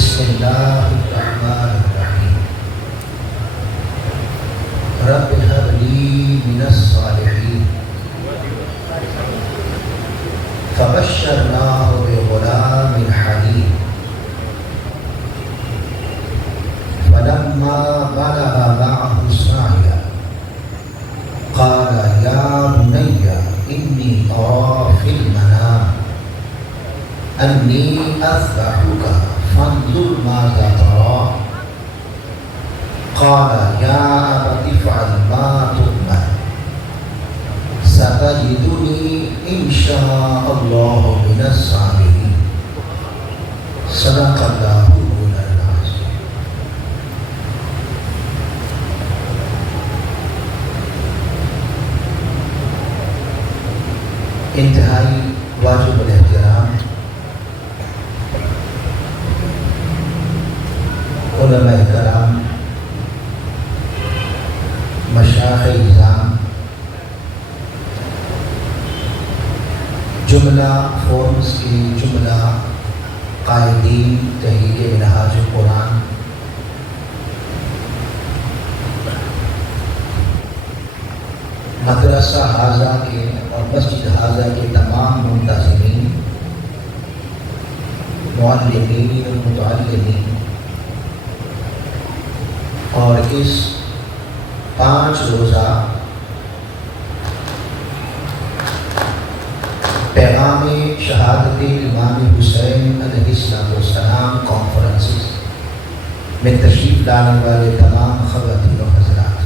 بسم اللہ الرحمن الرحیم رب هب لی من الصالحین فبشرناہ بغلام حلیم فلما بلغ معه السعي قال یا بنی انی أرى في المنام انی اذبحک فانظر ماذا ترى قال یا أبت افعل ما تؤمر ستجدنی ان شاء اللہ من الصابرین صدق اللہ العظیم۔ انتہائی واجب الاحترام علماء کرام، مشایخ نظام، جملہ فورمز کی جملہ قائدین تحریک منہاج القرآن، مدرسہ حاضہ کے اور مسجد حاضہ کے تمام منتظمین، معلمین اور متعلمین، اور اس 5 روزہ پیغام شہادت امام حسین علیہ السلام کانفرنسز میں تشریف لانے والے تمام خواتین و حضرات،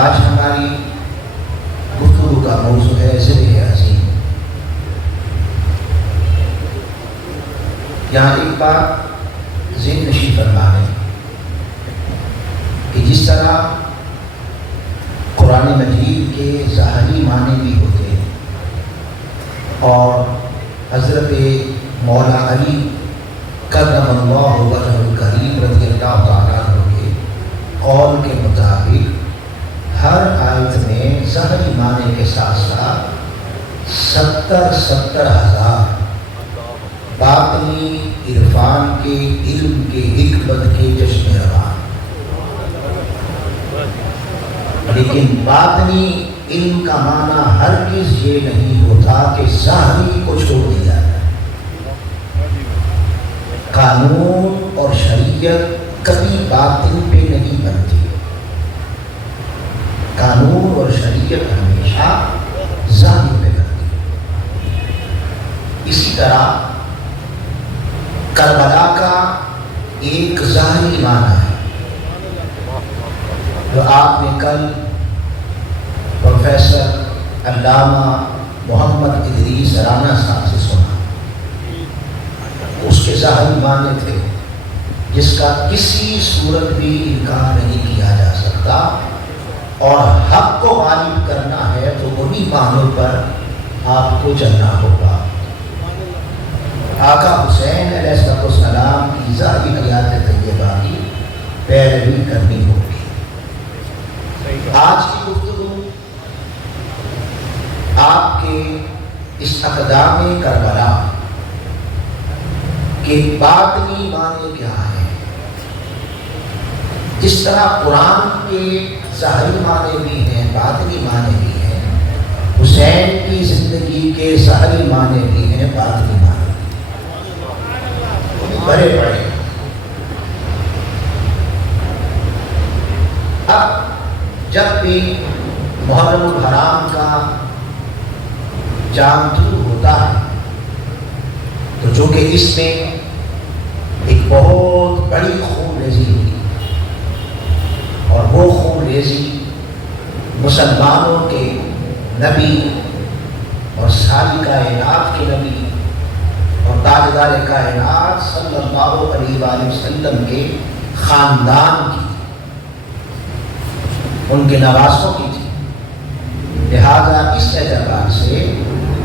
آج ہماری گفتگو کا موضوع ہے ذبح عظیم۔ یہاں ایک بات ذہن نشین فرمانے کہ جس طرح قرآن مجید کے ظاہری معنی بھی ہوتے ہیں اور حضرت مولا علی کرم اللہ وجہ الکریم رضی اللہ تعالیٰ عنہ کے قول کے مطابق ہر آیت میں ظاہری معنی کے ساتھ ساتھ 70 ہزار باطنی عرفان کے، علم کے، حکمت کے چشمے روان، لیکن باطنی علم کا معنی ہرگز یہ نہیں ہوتا کہ ظاہری کو چھوڑ دیا جائے۔ قانون اور شریعت کبھی باطن پہ نہیں بنتی، قانون اور شریعت ہمیشہ ظاہر پہ بنتی ہے۔ اسی طرح کربلا کا ایک ظاہری معنی ہے جو آپ نے کل پروفیسر علامہ محمد ادریس رانا صاحب سے سنا۔ اس کے ظاہری معنی تھے جس کا کسی صورت بھی انکار نہیں کیا جا سکتا، اور حق کو غالب کرنا ہے تو انہی معنوں پر آپ کو چلنا ہوگا۔ آقا حسین علیہ السلام کی ظاہری حیات طیبہ کی پیروی کرنی ہوگی۔ آج کی گفتگو آپ کے اس اقدام کربلا کے باطنی معنی کیا ہے؟ جس طرح قرآن کے ظاہری معنی بھی ہیں، باطنی معنی بھی ہیں، حسین کی زندگی کے ظاہری معنی بھی ہیں، باطنی معنی بڑے بڑے۔ اب جب بھی محرم الحرام کا چاند طلوع ہوتا ہے تو جو کہ اس میں ایک بہت بڑی خون ریزی ہوئی، اور وہ خون ریزی مسلمانوں کے نبی اور ساری کائنات کے نبی اور تاجدار کائنات صلی اللہ علیہ وآلہ وسلم کے خاندان کی، ان کے نواسوں کی تھی۔ لہذا اس اعتبار سے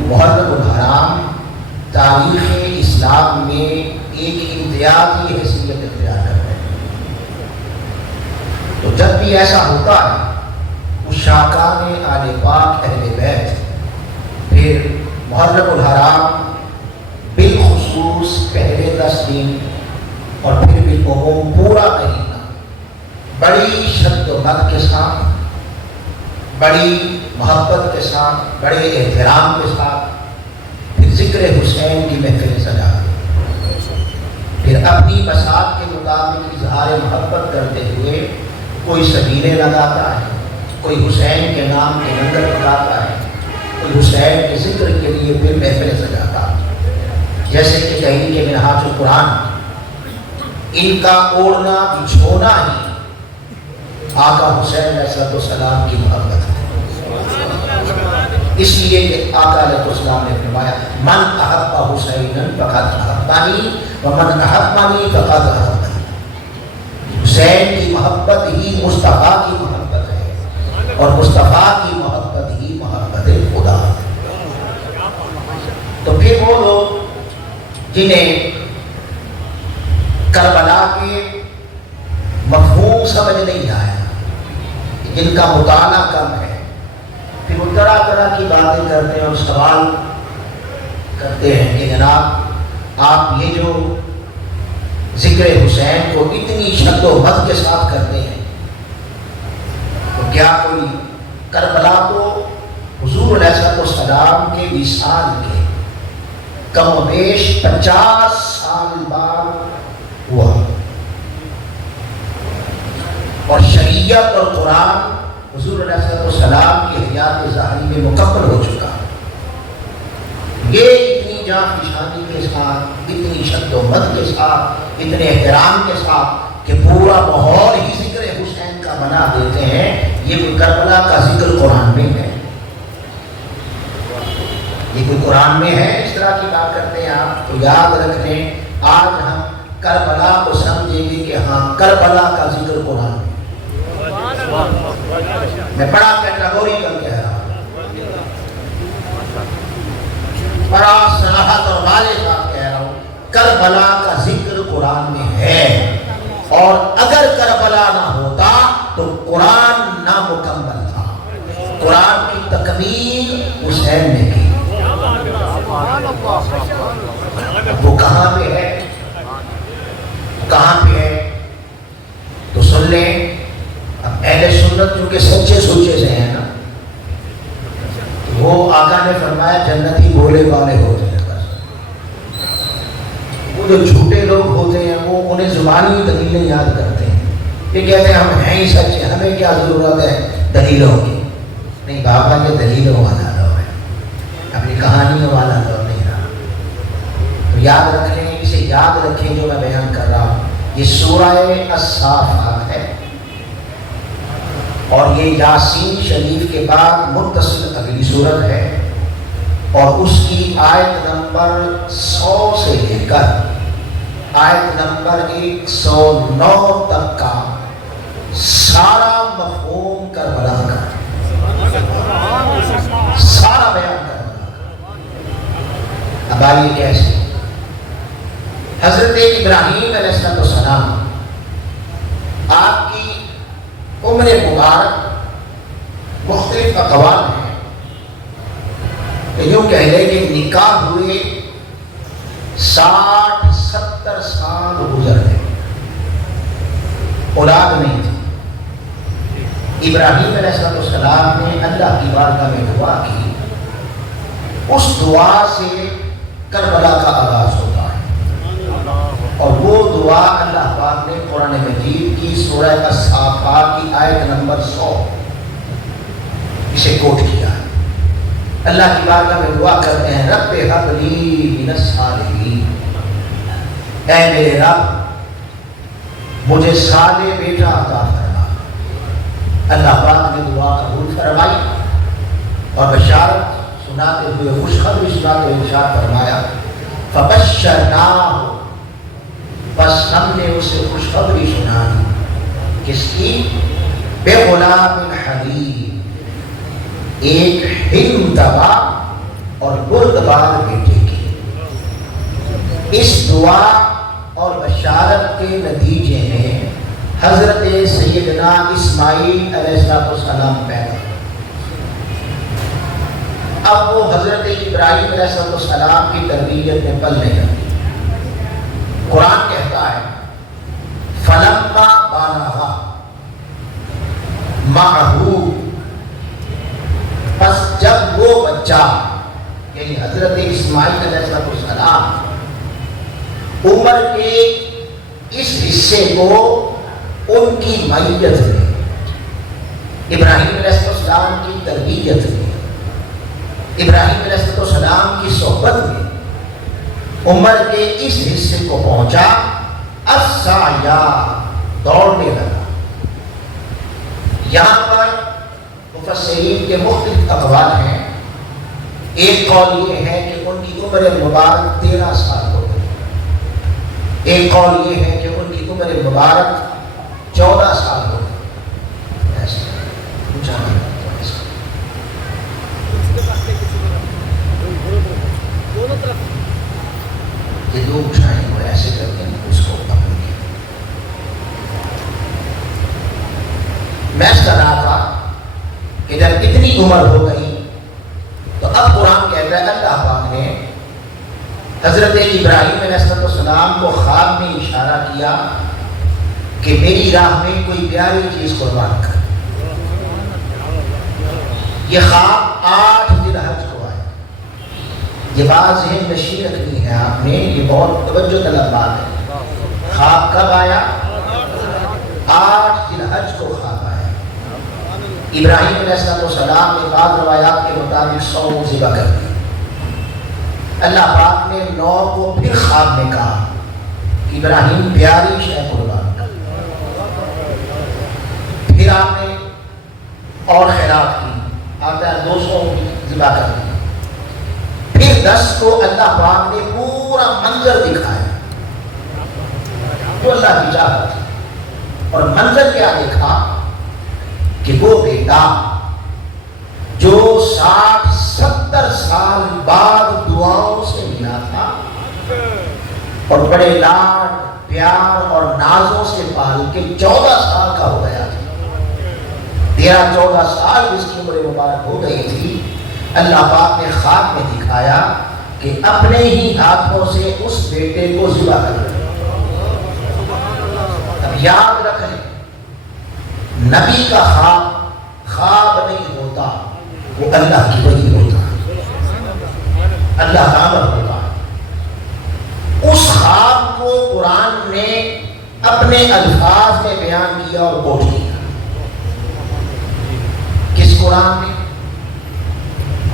محرم الحرام تاریخ اسلام میں ایک امتیازی حیثیت اختیار کرتا ہے۔ تو جب بھی ایسا ہوتا ہے، شاکان آل پاک اہل بیت پھر محرم الحرام بالخصوص پہلے 10 دن اور پھر بھی عموم پورا مہینہ بڑی شد و مد کے ساتھ، بڑی محبت کے ساتھ، بڑے احترام کے ساتھ پھر ذکر حسین کی محفل سجا دی، پھر اپنی بساط کے مطابق اظہار محبت کرتے ہوئے کوئی سبیلے لگاتا ہے، کوئی حسین کے نام کے لنگر پکاتا ہے، کوئی حسین کے ذکر کے لیے پھر محفل سجاتا ہے۔ جیسے کہ کہیں کہ منہاج القرآن، ان کا اوڑھنا بچھونا ہی آقا حسین علیہ السلام کی محبت ہے۔ اس لیے کہ آقا علیہ السلام نے فرمایا من احب حسینا فقد احبنی ومن احبنی فقد احبنی۔ حسین کی محبت ہی مصطفیٰ کی محبت ہے اور مصطفیٰ کی محبت ہی محبت خدا ہے۔ تو پھر وہ لوگ جنہیں کربلا کے مفہوم سمجھ نہیں آیا، جن کا مطالعہ کم ہے، پھر وہ طرح طرح کی باتیں کرتے ہیں اور سوال کرتے ہیں کہ جناب آپ یہ جو ذکر حسین کو اتنی شد و مد کے ساتھ کرتے ہیں، تو کیا کوئی کربلا کو حضور علیہ السلام کے وصال کے کم و بیش 50 سال بعد ہوا، اور شریعت اور قرآن حضور علیہ السلام کی حیات ظاہری میں مکمل ہو چکا، یہ اتنی جان فشانی کے ساتھ، اتنی شد و مد کے ساتھ، اتنے احترام کے ساتھ کہ پورا ماحول ہی ذکر حسین کا بنا دیتے ہیں، یہ کوئی کربلا کا ذکر قرآن میں ہے؟ یہ کوئی قرآن میں ہے؟ اس طرح کی بات کرتے ہیں آپ، تو یاد رکھ لیں آج ہم کربلا کو سمجھیں گے کہ ہاں کربلا کا ذکر قرآن میں۔ میں بڑا کیٹاگوریکل کہہ رہا ہوں، بڑا صراحت اور واضح بات کہہ رہا ہوں، کربلا کا ذکر قرآن میں ہے، اور اگر کربلا نہ ہوتا تو قرآن نامکمل تھا، قرآن کی تکمیل حسین نے کی۔ وہ کہاں پہ ہے؟ کہاں پہ ہے؟ تو سن لیں، اب اہل سنت کیونکہ سچے سوچے سے ہیں نا، وہ آقا نے فرمایا جنتی بولے والے ہوتے ہیں، بس وہ جو جھوٹے لوگ ہوتے ہیں وہ انہیں زبانی دلیلیں یاد کرتے ہیں، یہ کہتے ہیں ہم ہیں ہی سچے، ہمیں کیا ضرورت ہے دلیلوں کی؟ نہیں بابا، یہ دلیلوں والا دور ہے، اپنی کہانیوں والا دور نہیں رہا۔ تو یاد رکھ لیں، اسے یاد رکھیں جو میں بیان کر رہا ہوں، یہ سورہ الصافات ہے، اور یہ یاسین شریف کے بعد متصل اگلی سورت ہے، اور اس کی آیت نمبر 100 سے لے کر آیت نمبر 109 تک کا سارا مفہوم کربلا کا، سارا بیان کربلا کا۔ اب آئیے کیسے؟ حضرت ابراہیم علیہ السلام، آپ کی عمر مبارک مختلف اقوال ہیں، یوں کہہ لیں کہ نکاح ہوئے 60-70 سال گزر گئے، اولاد نہیں تھی۔ ابراہیم علیہ السلام نے اللہ کی بارگاہ میں دعا کی، اس دعا سے کربلا کا آغاز ہوتا ہے، اور وہ دعا اللہ پاک نے قرآن مجید کی سورہ الصافات کی آیت نمبر 100 اسے کوٹ کیا ہے۔ اللہ کی بارگاہ میں دعا کرتے ہیں رب ہب لی من الصالحین، اے میرے رب مجھے صالح بیٹا عطا فرما۔ اللہ پاک نے دعا قبول فرمائی اور بشارت سناتے ہوئے، خوشخبری سناتے ہوئے ارشاد فرمایا فبشرناہ، بس ہم نے اسے خوشخبری سنا دی، کس کی؟ بے غلام حلیم، ایک حلم طبع اور بردبار بیٹے کی۔ اس دعا اور بشارت کے نتیجے میں حضرت سیدنا اسماعیل علیہ السلام پیدا۔ اب وہ حضرت ابراہیم علیہ السلام کی تربیت میں پل نہیں رہی، قرآن کہتا ہے فلما بالغ معہ، پس جب وہ بچہ یعنی حضرت اسماعیل علیہ السلام عمر کے اس حصے کو ان کی معیت میں، ابراہیم علیہ السلام کی تربیت میں، ابراہیم علیہ السلام کی صحبت میں عمر کے اس حصے کو پہنچا، السعیا، دوڑنے لگا۔ یہاں پر مفسرین کے مختلف اقوال ہیں۔ ایک قول یہ ہے کہ ان کی عمر مبارک 13 سال ہو گئی، ایک قول یہ ہے کہ ان کی عمر مبارک 14 سال ہو گئی۔ ایسا یہ لوگ اٹھائیں اور ایسے کرتے ہیں اس کو اپنے۔ میں اس کا رہا تھا کہ جب اتنی عمر ہو گئی تو اب قرآن کہتا ہے اللہ پاک نے حضرت ابراہیم علیہ السلام کو خواب میں اشارہ کیا کہ میری راہ میں کوئی پیاری چیز قربان کر۔ یہ خواب 8 ذی الحج کو آیا۔ یہ بات ذہن نشین رکھنی ہے آپ نے، یہ بہت توجہ طلب بات ہے۔ خواب کب آیا؟ 8 ذی الحج کو خواب آیا۔ ابراہیم علیہ السلام نے بعض روایات کے مطابق 100 ذبح کر دی۔ اللہ پاک نے 9 کو پھر خواب میں کہا کہ ابراہیم پیاری شے قربان کر۔ پھر آپ نے اور خیرات کی، آتا ہے 200 ذبح کر دی۔ پھر 10 کو اللہ پاک نے پورا منظر دکھایا جو اللہ کی چاہت تھی، اور منظر کیا دیکھا کہ وہ بیٹا جو 60-70 سال بعد دعاؤں سے ملا تھا اور بڑے لاڈ پیار اور نازوں سے پال کے 14 سال کا ہو گیا تھا۔ 13-14 سال جس کی عمر مبارک ہو گئی تھی، اللہ پاک نے خواب میں دکھایا کہ اپنے ہی ہاتھوں سے اس بیٹے کو ذبح کر دیا۔ اب یاد رکھ لیں، نبی کا خواب نہیں ہوتا، وہ اللہ کی وحی ہوتا ہے، اللہ کا امر ہوتا ہے۔ اس خواب کو قرآن نے اپنے الفاظ میں بیان کیا اور کوٹ کیا۔ کس قرآن نے؟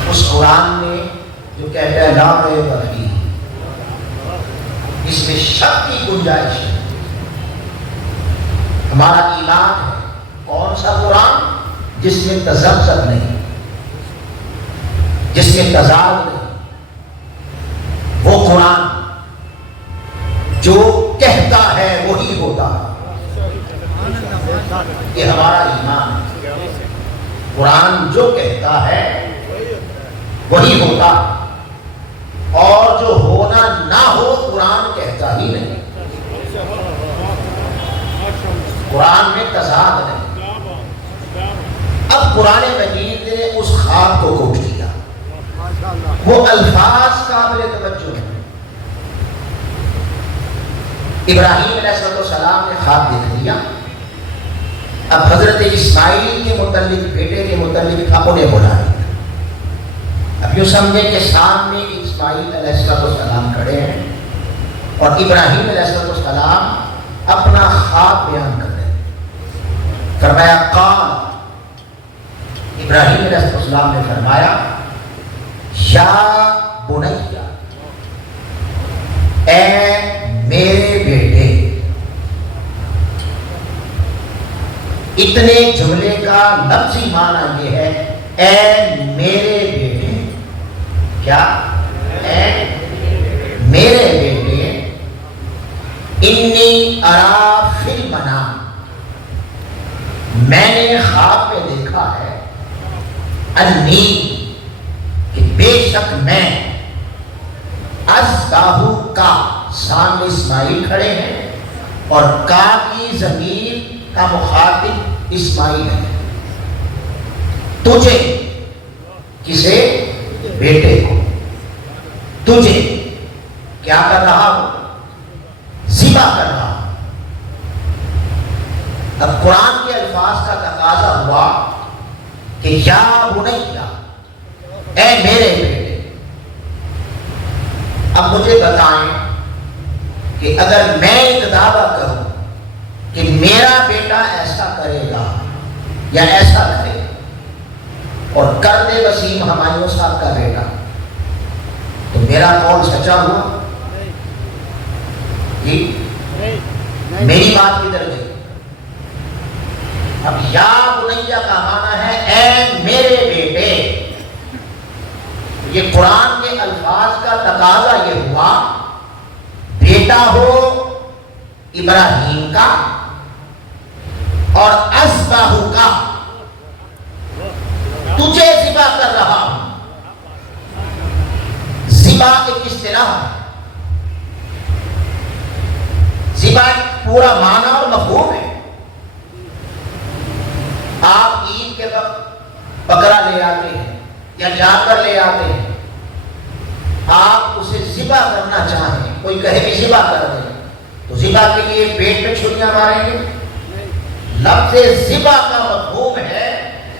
اس قرآن نے جو کہتا ہے لا ریب فیہ، اس میں شک کی گنجائش ہے۔ ہمارا ایمان ہے کون سا قرآن؟ جس میں تذبذب نہیں، جس میں تضاد نہیں، وہ قرآن جو کہتا ہے وہی ہوتا ہے۔ یہ ہمارا ایمان ہے، قرآن جو کہتا ہے وہی ہوتا ہے، اور جو ہونا نہ ہو قرآن کہتا ہی نہیں۔ قرآن میں تضاد نہیں۔ اب قرآن مجید نے اس خواب کو کوٹ کیا، وہ الفاظ قابل توجہ ہیں۔ ابراہیم علیہ السلام نے خواب دیکھ لیا، اب حضرت اسماعیل کے متعلق، بیٹے کے متعلق انہیں بلا لیا۔ اب یوں سمجھیں کہ سامنے اسماعیل علیہ السلام کھڑے ہیں اور ابراہیم علیہ السلام اپنا خواب بیان کر رہے ہیں۔ فرمایا قال، ابراہیم علیہ السلام نے فرمایا یا بنیا، اے میرے بیٹے۔ اتنے جملے کا لفظی معنی یہ ہے اے میرے بیٹے۔ کیا؟ اے میرے بیٹے، انی ارا فی المنام، میں نے خواب میں دیکھا ہے، انی، کہ بے شک میں، اذبحو کا، سامنے اسماعیل کھڑے ہیں اور کا کی ضمیر کا مخاطب اسماعیل ہے، تجھے، کسے؟ بیٹے کو، تجھے کیا کر رہا ہوں؟ ذبح کر رہا ہوں۔ اب قرآن کے الفاظ کا تقاضا ہوا کہ یا بنیا، اے میرے بیٹے۔ اب مجھے بتائیں کہ اگر میں ایک دعویٰ کروں کہ میرا بیٹا ایسا کرے گا یا ایسا کرے اور کر دے وسیم ہمایوں صاحب کا بیٹا، تو میرا قول سچا ہوا؟ جی میری بات کدھر گئی؟ اب یا بنیا کا معنی ہے اے میرے بیٹے۔ یہ قرآن کے الفاظ کا تقاضا یہ ہوا، بیٹا ہو ابراہیم کا اور اذبح کا، تجھے ذبح کر رہا ہوں۔ ذبح ایک اصطلاح ہے، ذبح پورا معنی اور مفہوم ہے۔ آپ عید کے وقت بکرا لے آتے ہیں یا جانور لے آتے ہیں، آپ اسے ذبح کرنا چاہیں، کوئی کہے بھی ذبح کر دیں، تو ذبح کے لیے پیٹ میں چھریاں ماریں گے؟ لفظ ذبح کا مفہوم ہے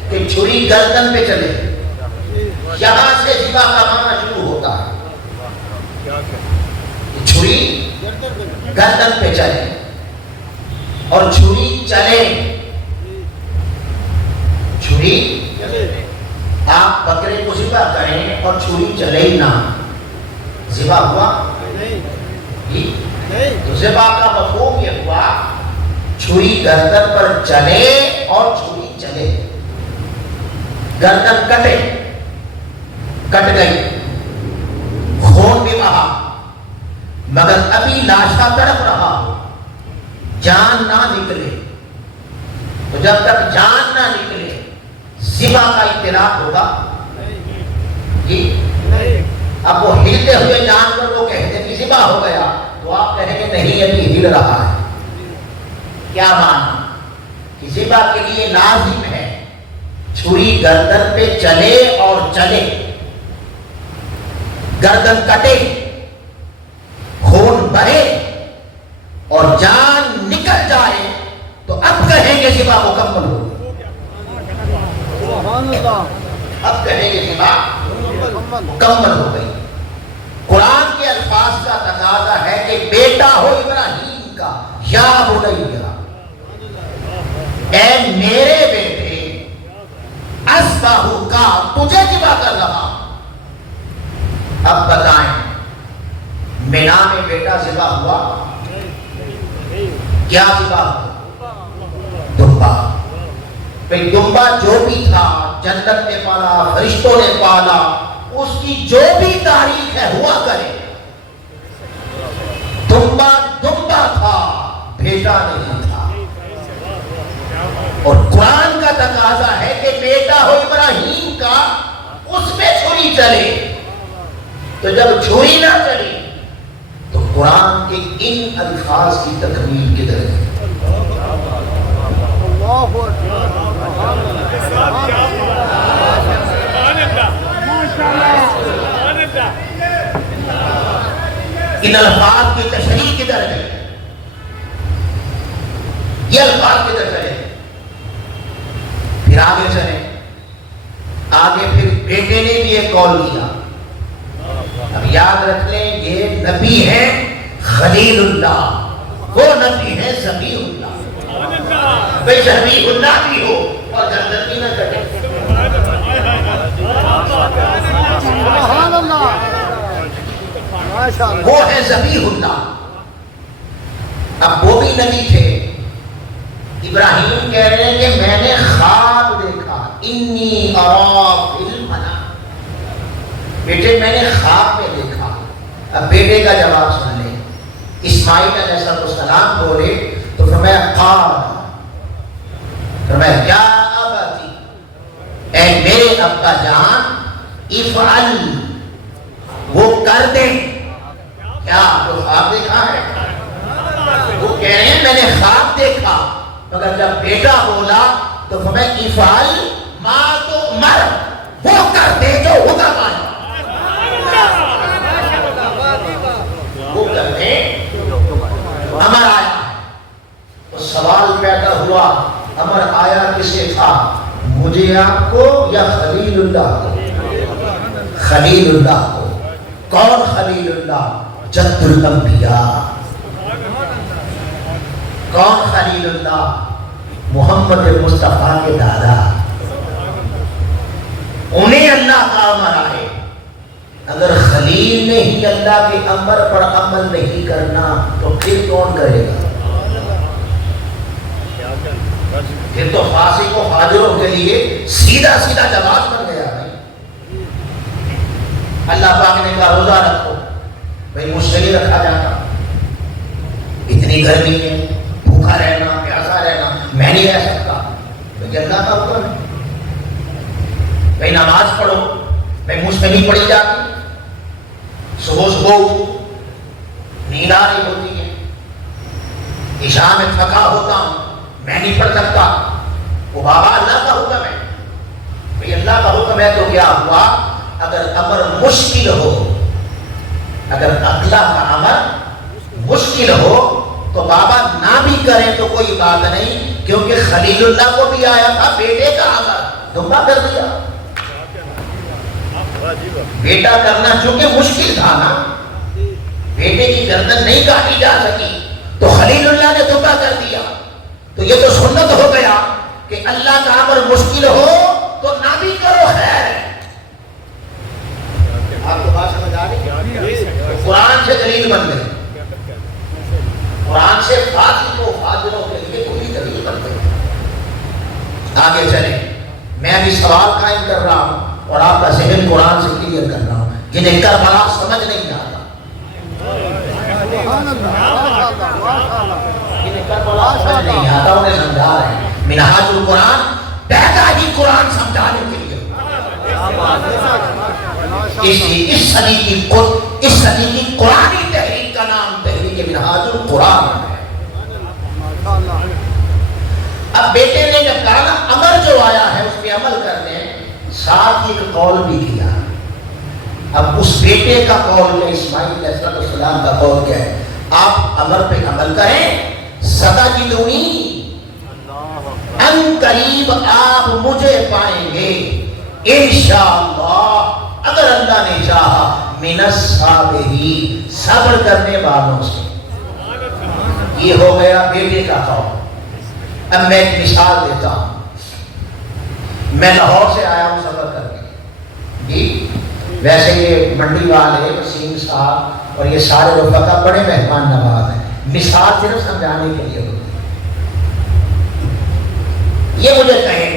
کہ چھری گردن پہ چلے، یہاں سے ذبح کا معنی شروع ہوتا ہے، چھری گردن پہ چلے اور چھری چلے۔ چھری آپ بکرے کو ذبح کریں اور چھری چلے ہی نہ، ذبح ہوا؟ تو ذبح کا مفہوم یہ ہوا چھری گردن پر چلے اور چھری چلے، گردن کٹے، کٹ گئی، خون بھی بہا، مگر ابھی لاشا تڑپ رہا ہو، جان نہ نکلے۔ تو جب تک جان نہ نکلے ذبح کا اطلاق ہوگا؟ جی اب وہ ہلتے ہوئے جانور کو کہتے ہیں کہ ذبح ہو گیا، تو آپ کہیں گے نہیں ابھی ہل رہا ہے۔ کیا معنی؟ کہ ذبح کے لیے لازم ہے چھری گردن پہ چلے اور چلے، گردن کٹے، خون بہے اور جان نکل جائے، تو اب کہیں گے ذبح مکمل ہو گئی۔ اب کہیں گے ذبح مکمل ہو گئی۔ قرآن کے الفاظ کا تقاضا ہے کہ بیٹا ہو ابراہیم کا، یا بنیا، اے میرے بیٹے، اذبح کا، تجھے ذبح کر رہا۔ اب بتائیں مینا میں بیٹا ذبح ہوا؟ کیا ذبح ہوا؟ دمبا۔ بھئی دمبا جو بھی تھا، جنت نے پالا، فرشتوں نے پالا، اس کی جو بھی تاریخ ہے ہوا کرے، دمبا دمبا تھا، بیٹا نہیں تھا۔ اور قرآن کا تقاضا ہے کہ بیٹا ہو ابراہیم کا، اس میں چھری چلے۔ تو جب چھری نہ چلی تو قرآن کے ان الفاظ کی تکمیل کدھر ہے؟ ان الفاظ کی تشریح کدھر ہے؟ یہ الفاظ کدھر چلے؟ پھر آگے چلے، آگے پھر بیٹے نے بھی ایک قول کیا۔ اب یاد رکھ لیں یہ نبی ہے خلیل اللہ، وہ نبی ہے ذبیح اللہ۔ بھئی ذبیح اللہ بھی ہو اور گردن بھی نہ کٹے، وہ ہے ذبیح اللہ۔ اب وہ بھی نبی تھے۔ ابراہیم کہہ رہے ہیں کہ میں نے خواب دیکھا، انی ارا فی المنام، بیٹے میں نے خواب میں دیکھا۔ اب بیٹے کا جواب سن لیں۔ اسماعیل علیہ السلام بولے تو فرمایا قال، فرمایا یا ابتی، اے میرے ابا جان، افعل، وہ کر دیں۔ کیا تو خواب دیکھا ہے؟ وہ کہہ رہے ہیں میں نے خواب دیکھا، مگر جب بیٹا بولا تو فرمایا افعل ما تؤمر، وہ کر دے جو حکم آئے، وہ کر دے۔ تھا مجھے آپ کو یا خلیل اللہ کو؟ خلیل اللہ کو. کون خلیل اللہ؟ جد الانبیاء. کون خلیل اللہ؟ محمد مصطفیٰ کے دادا. انہیں اللہ کا امر آئے. اگر خلیل نے ہی اللہ کے امر پر عمل نہیں کرنا تو پھر کون کرے گا؟ پھر تو فاسق و فاجروں کے لیے سیدھا سیدھا جواز بن گیا. اللہ پاک نے کہا روزہ رکھو، بھائی مجھ سے نہیں رکھا جاتا، اتنی گرمی ہے، بھوکا رہنا پیاسا رہنا میں نہیں رہ سکتا. بھائی اللہ کا حکم ہے. بھائی نماز پڑھو، بھائی مجھ سے نہیں پڑھی جاتی. صبح صبح نیند آ رہی ہوتی ہے، عشاء میں تھکا ہوتا ہوں، میں نہیں پڑھ سکتا. وہ بابا اللہ کا حکم ہے. بھائی اللہ کا حکم ہے تو کیا ہوا؟ اگر امر مشکل ہو، اگر اللہ کا امر مشکل ہو تو بابا نہ بھی کریں تو کوئی بات نہیں، کیونکہ خلیل اللہ کو بھی آیا تھا بیٹے کا امر، دھمکا کر دیا. بیٹا کرنا چونکہ مشکل تھا نا، بیٹے کی گردن نہیں کاٹی جا سکی تو خلیل اللہ نے دھمکا کر دیا. تو یہ تو سنت ہو گیا کہ اللہ کا امر مشکل ہو تو نہ بھی کرو خیر. آپ کو بات سمجھ آ رہی ہے؟ قرآن سے دلیل بن گئی. قرآن سے فاسق و فاجروں کے لیے کوئی دلیل بن گئی. آگے چلیں. میں ابھی سوال قائم کر رہا ہوں اور آپ کا ذہن قرآن سے کلیئر کر رہا ہوں. جنہیں کربلا سمجھ نہیں آتا، جنہیں کربلا سمجھ نہیں آتا انہیں سمجھا رہے ہیں. منہاج القرآن پیدا ہی قرآن سمجھانے کے لیے. اس صدی کی قرآنی تحریک کا نام تحریک منہاج القرآن ہے. اب بیٹے نے جب کہا نا امر جو آیا ہے اس پہ عمل کرنے، ساتھ ایک قول بھی کیا. اب اس بیٹے کا قول کیا؟ اسماعیل علیہ السلام کا قول کیا ہے؟ آپ امر پہ عمل کریں. ستجدونی، ان قریب آپ مجھے پائیں گے انشاءاللہ، اگر اللہ نے چاہا، من الصابرین، صبر کرنے والوں سے. یہ ہو گیا بیٹے کا قول. اب میں ایک مثال دیتا ہوں. میں لاہور سے آیا ہوں سفر کر کے جی. ویسے یہ منڈی والے وسیم صاحب اور یہ سارے رفقا بڑے مہمان نواز ہیں. مثال صرف سمجھانے کے لیے ہوتی ہے. یہ مجھے کہیں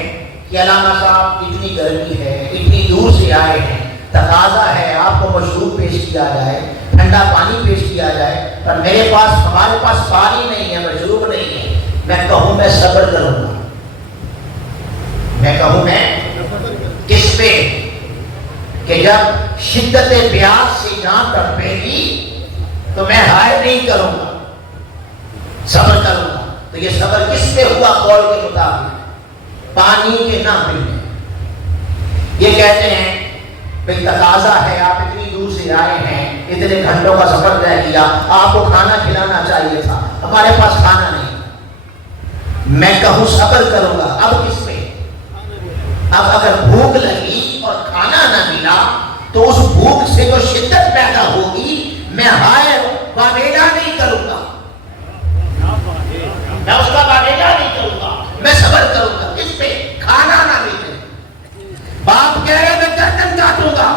کہ علامہ صاحب اتنی گرمی ہے، اتنی دور سے آئے ہیں، تقاضا ہے آپ کو مشروب پیش کیا جائے، ٹھنڈا پانی پیش کیا جائے، پر ہمارے پاس پانی نہیں ہے، مشروب نہیں ہے. میں کہوں میں صبر کروں گا. میں کہوں میں کس پہ؟ کہ جب شدت پیاس سے جان تڑپے گی تو میں ہائے نہیں کروں گا، صبر کروں گا. تو یہ صبر کس پہ ہوا؟ قول کے مطابق پانی کے نہ ملنے. یہ کہتے ہیں بھئی تقاضا ہے، آپ اتنی دور سے آئے ہیں، اتنے گھنٹوں کا سفر طے کیا، آپ کو کھانا کھلانا چاہیے تھا، ہمارے پاس کھانا نہیں. میں کہوں صبر کروں گا. اب کس پہ؟ اب اگر بھوک لگی اور کھانا نہ ملا تو اس بھوک سے جو شدت پیدا ہوگی میں ہائے واویلا نہیں کروں گا، میں اس کا واویلا نہیں کروں گا، میں صبر کروں گا. کس پہ؟ کھانا نہ ملے. باپ کہہ رہے میں گردن کاٹوں گا.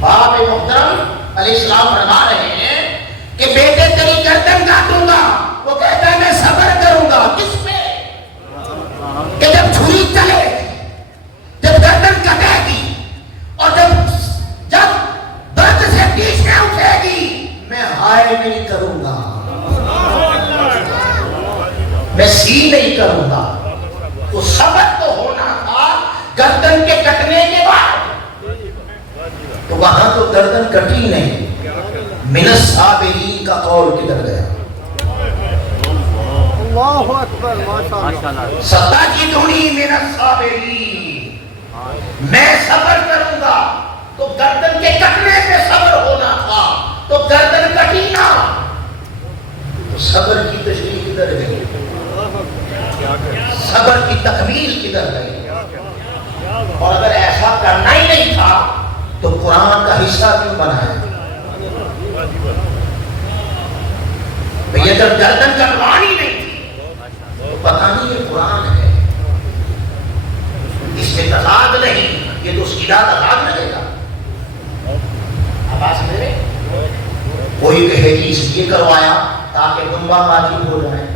باپ محترم علیہ السلام فرما رہے ہیں کہ بیٹے تیری گردن کاٹوں گا. وہ کہتا ہے میں صبر کروں گا. کس پہ؟ کہ جب چھری چلے گی، جب گردن کٹے گی اور جب درد سے پیچھے اٹھے گی میں ہائے نہیں کروں گا، میں سی نہیں کروں گا. تو صبر تو ہونا تھا گردن کے کٹنے کے بعد. تو وہاں تو گردن کٹی نہیں. من الصابرین کا قول کدھر گیا؟ اللہ اکبر، ماشاءاللہ. ستجدونی من الصابرین، میں صبر کروں گا. تو گردن کے کٹنے پہ صبر ہونا تھا، تو گردن کٹی نہ. تو صبر کی تشریح کدھر گئی؟ صبر کی تکمیل کدھر گئی؟ اور اگر ایسا کرنا ہی نہیں تھا تو قرآن کا حصہ کیوں بنایا؟ اگر گردن کٹوانی نہیں تھی تو پتہ نہیں یہ قرآن ہے، اس میں تضاد نہیں، یہ تو سیدھا تضاد لگے گا۔ آواز میرے کوئی کہے کہ اس لیے کروایا تاکہ دمبا واجب ہو جائے،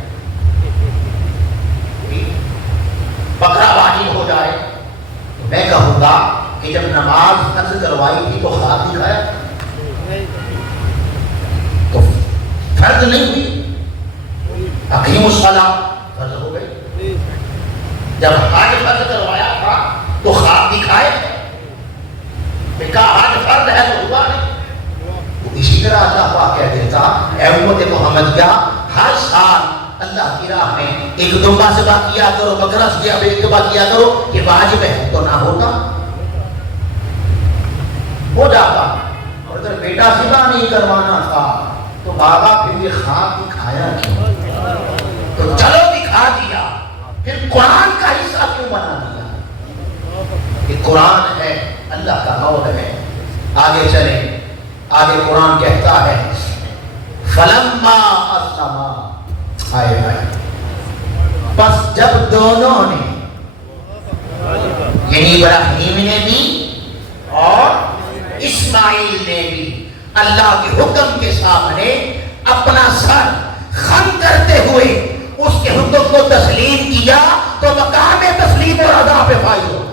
بکرا واجب ہو جائے، تو میں کہوں گا کہ جب نماز فرض کروائی تھی تو خواب دکھایا تو فرض نہیں ہوئی، اقیم الصلاۃ فرض ہو گئی۔ جب حج فرض کروایا تھا تو خواب دکھائے تھے، کہا حج فرض ہے تو ہوا نہیں۔ تو اسی طرح اللہ پاک کہہ دیتا اے امت محمدیہ، ہر سال اللہ کی راہ میں ایک دمبا ذبح کیا کرو، بکرا ذبح کیا کرو، یہ واجب ہے تو نہ ہوتا ہو جاتا۔ اور اگر بیٹا ذبح نہیں کروانا تھا تو بابا پھر یہ خواب دکھایا کیوں؟ تو چلو دکھا دیا، پھر قرآن کا حصہ کیوں بنا دیا؟ یہ قرآن ہے، اللہ کا قول ہے۔ آگے چلیں، آگے قرآن کہتا ہے فلما اسلما، آئے آئے، بس جب دونوں نے یعنی ابراہیم نے بھی اور اسماعیل نے بھی اللہ کے حکم کے سامنے اپنا سر خم کرتے ہوئے اس کے حکم کو تسلیم کیا تو مقام تسلیم اور ادا پہ فائز ہو،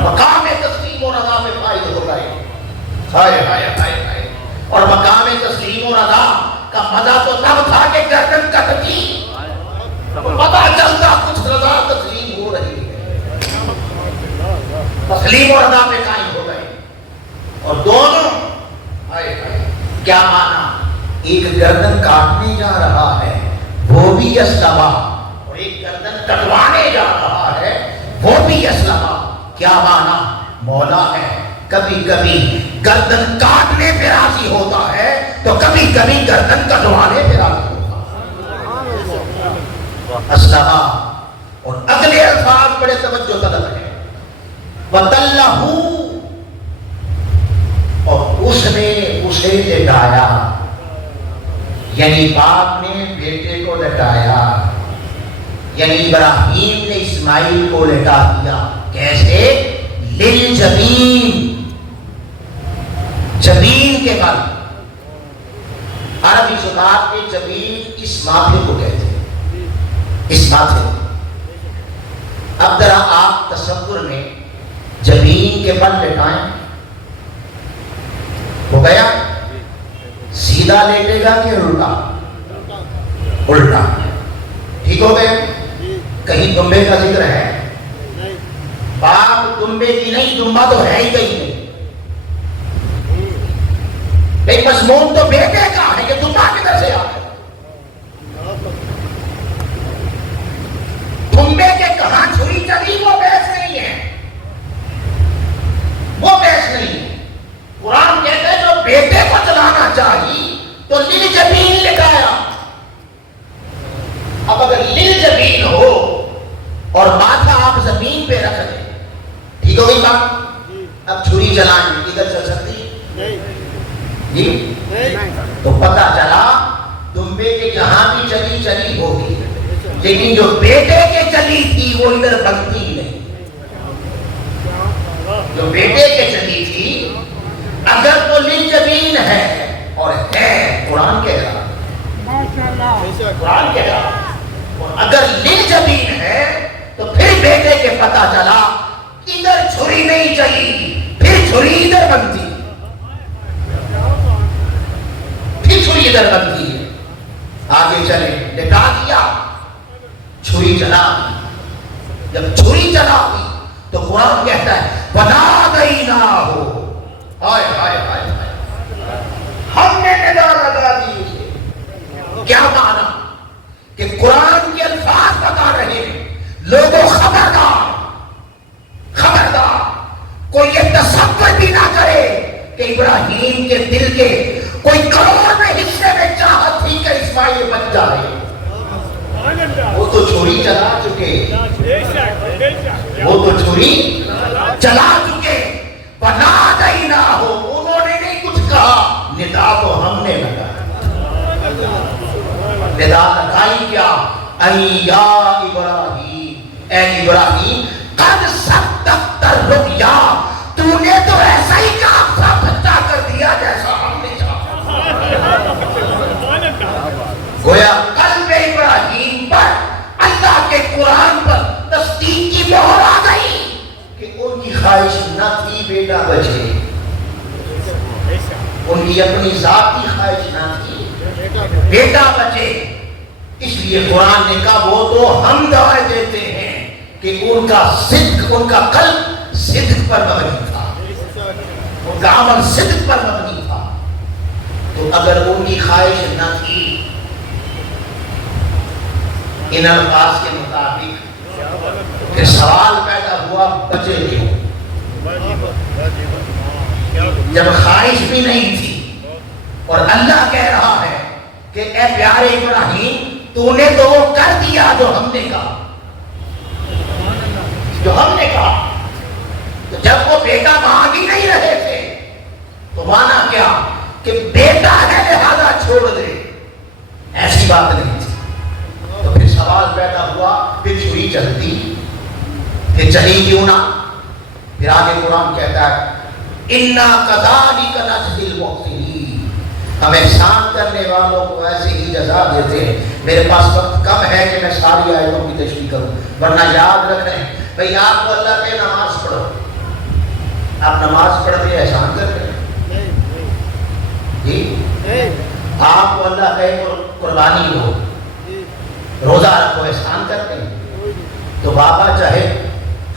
مقام تسلیم اور ادا پہ فائز ہو گئے۔ ہائے ہائے ہائے ہائے۔ اور مقام تسلیم اور ادا کا مزہ تو تب تھا کہ گردن کٹتی، پتہ چلتا کچھ رضا تسلیم ہو رہی ہے، تسلیم اور ادا پہ قائم ہو گئے۔ اور دونوں کیا مانا؟ ایک گردن کاٹنے جا رہا ہے وہ بھی اسلمہ، اور ایک گردن کٹوانے جا رہا ہے وہ بھی اسلمہ۔ کیا مانا؟ مولا ہے، کبھی کبھی گردن کاٹنے پہ راضی ہوتا ہے تو کبھی کبھی گردن کٹوانے پہ راضی ہوتا ہے۔ اسلمہ۔ اور اگلے الفاظ بڑے توجہ طلب ہیں، وَتَلَّهُ، اور اس نے اسے لٹایا، یعنی باپ نے بیٹے کو لٹایا، یعنی ابراہیم نے اسماعیل کو لٹا دیا۔ کیسے؟ للجبین، جبین کے بل، عربی زبان میں جبین اس ماتھے کو کہتے ہیں، اس ماتھے۔ اب ذرا آپ تصور میں جبین کے بل لٹائیں، ہو گیا؟ سیدھا لیٹے گا کہ الٹا؟ الٹا۔ ٹھیک ہو گئے؟ کہیں دمبے کا ذکر ہے؟ باپ دمبے کی نہیں، دمبا تو ہے ہی کہیں نہیں۔ ایک مضمون تو بیٹے کا ہے کہ دمبا کدھر سے آ گیا؟ دمبے کے کہاں چھری چلی وہ بحث نہیں ہے، وہ بحث نہیں ہے۔ قرآن کہتے ہیں جو بیٹے کو چلانا چاہیے تو لل جبین لٹایا۔ اب اگر لل جبین ہو اور ماتھا آپ زمین پہ رکھ دیں، ٹھیک ہو گئی بات؟ اب چھری چلائیں ادھر چل سکتی جی؟ تو پتہ چلا دمبے کے جہاں بھی چلی ہوگی، لیکن جو بیٹے کے چلی تھی وہ ادھر بنتی نہیں۔ جو بیٹے کے چلی تھی اگر تو للجبین ہے، اور ہے قرآن کہہ رہا، قرآن کہہ رہا، اور اگر للجبین ہے تو پھر بیٹے کے پتہ چلا ادھر چھری نہیں چلی، پھر چھری ادھر بنتی، پھر چھری ادھر بنتی ہے۔ آگے چلے، لٹا دیا، چھری چلا۔ جب چھری چلا ہوئی تو قرآن کہتا ہے وَنَادَيْنَاهُ، ہائے ہائے ہائے ہائے، ہم نے ندا لگا دی اسے۔ کیا معنی؟ کہ قرآن کے الفاظ بتا رہے ہیں لوگوں خبردار، خبردار، کوئی یہ تصور بھی نہ کرے کہ ابراہیم کے دل کے کوئی کروڑ میں حصے میں چاہت تھی کہ اسماعیل بچ جائے، چلا چکے، بنا دئی نہ ہو، انہوں نے نہیں کچھ کہا، ندا تو ہم نے لگا، ندا لگائی کیا؟ اَيْ يَا إِبْرَاهِيمُ، اے ابراہیم، قد صدقت الرؤيا، تو نے تو ایسا ہی کام سچا کر دیا جیسا ہم نے چاہا۔ گویا قلب ابراہیم پر اللہ کے قرآن پر تصدیق کی مہر آ گئی کہ ان کی خواہش نہ تھی بیٹا بچے، ان کی اپنی ذاتی خواہش نہ تھی بیٹا بچے، اس لیے قرآن نے کہا وہ تو ہم دعائیں دیتے ہیں کہ ان کا صدق، ان کا قلب صدق پر مبنی تھا، ان کا عمل صدق پر مبنی تھا۔ تو اگر ان کی خواہش نہ تھی ان الفاظ کے مطابق، پھر سوال پیدا ہوا بچے کیوں؟ جب خواہش بھی نہیں تھی اور اللہ کہہ رہا ہے کہ اے پیارے ابراہیم تو نے تو وہ کر دیا جو ہم نے کہا، جو ہم نے کہا۔ تو جب وہ بیٹا مانگ ہی نہیں رہے تھے تو مانا کیا کہ بیٹا ہے لہذا چھوڑ دے، ایسی بات نہیں تھی۔ تو پھر سوال پیدا ہوا، پھر چھری چلتی، پھر چلی کیوں نہ؟ پھر آگے قرآن کہتا ہے اِنَّا كَذَلِكَ نَجْزِي الْمُحْسِنِينَ، ہم احسان کرنے والوں کو ایسے ہی جزا دیتے ہیں۔ میرے پاس وقت کم ہے کہ میں ساری آیتوں کی تشریح کروں، ورنہ یاد رکھ رہے ہیں بھئی آپ کو اللہ کے نماز پڑھو، آپ نماز پڑھتے احسان کرتے ہیں جی؟ آپ کو اللہ کہے قربانی ہو، روزہ رکھو، احسان کرتے ہیں؟ تو بابا چاہے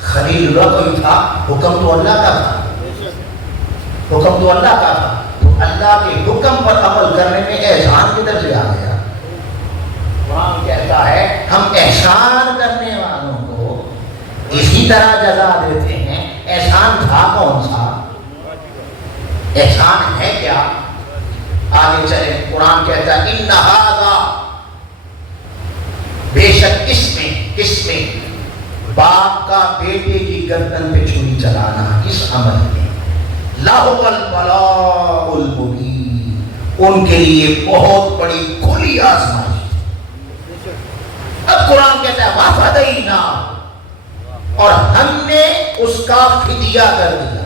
خلیل اللہ کوئی تھا، حکم تو اللہ کا تھا، حکم تو اللہ کا تھا، تو اللہ کے حکم پر عمل کرنے میں احسان کدھر سے آ گیا؟ قرآن کہتا ہے ہم احسان کرنے والوں کو اسی طرح جزا دیتے ہیں۔ احسان تھا کون سا؟ احسان ہے کیا؟ آگے چلیں، قرآن کہتا ہے اِنَّ هَذَا، بے شک اس میں باپ کا بیٹے کی گردن پہ چھری چلانا، اس عمل میں لَهُوَ الْبَلَاءُ الْمُبِينُ، ان کے لیے بہت بڑی کھلی آزمائش۔ اب قرآن کہتا ہے وَفَدَيْنَاهُ، اور ہم نے اس کا فدیہ کر دیا۔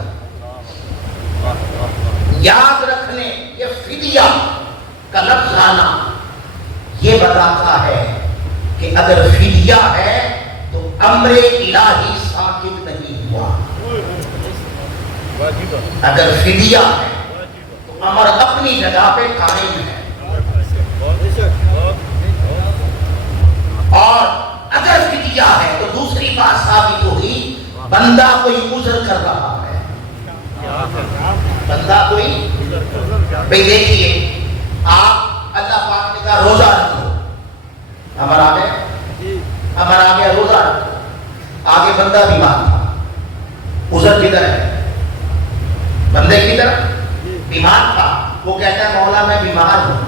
یاد رکھ لیں یہ فدیہ کا لفظ آنا یہ بتاتا ہے کہ اگر فدیہ ہے تو امر الہی ساکت نہیں ہوا، اگر فدیہ ہے تو امر اپنی جگہ پہ قائم ہے، اور اگر فدیہ ہے تو دوسری بات ثابت ہوئی بندہ کوئی عذر کر رہا ہے، بندہ کوئی، بھئی دیکھیے آپ اللہ پاک نے کہا روزہ رکھو، امر آ گیا روزہ رکھو، آگے بندہ بیمار تھا، عذر کدھر ہے؟ بندے کی طرف، بیمار تھا، وہ کہتا ہے مولا میں بیمار ہوں،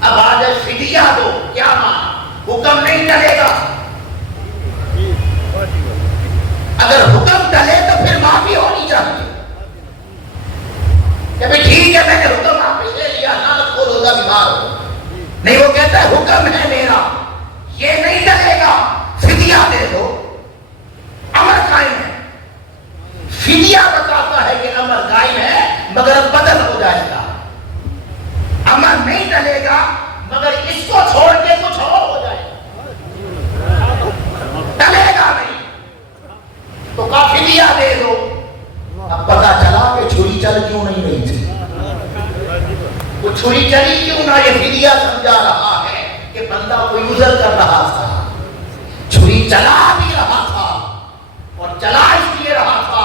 اب آ جائے فدیہ دو، کیا مانا؟ حکم نہیں چلے گا، اگر حکم چلے تو پھر معافی ہونی چاہیے کہ بھئی ٹھیک ہے میں نے حکم معافی لے لیا، نہ رکھو روزہ، بیمار ہو، نہیں وہ کہتا ہے حکم ہے میرا، یہ نہیں چلے گا، فدیہ دے دو، امر قائم ہے۔ فدیہ بتاتا ہے کہ امر قائم ہے مگر بدل ہو جائے گا، امر نہیں چلے گا مگر اس کو چھوڑ کے کچھ اور ہو جائے گا، چلے گا نہیں تو کا فدیہ دے دو۔ اب پتا چلا کہ چھری چل کیوں نہیں رہی تھی، وہ چھری چلی کیوں نہ، یہ فدیہ سمجھا رہا ہے کہ بندہ کوئی عذر کر رہا تھا، چھری چلا بھی رہا تھا، اور چلا اس لیے رہا تھا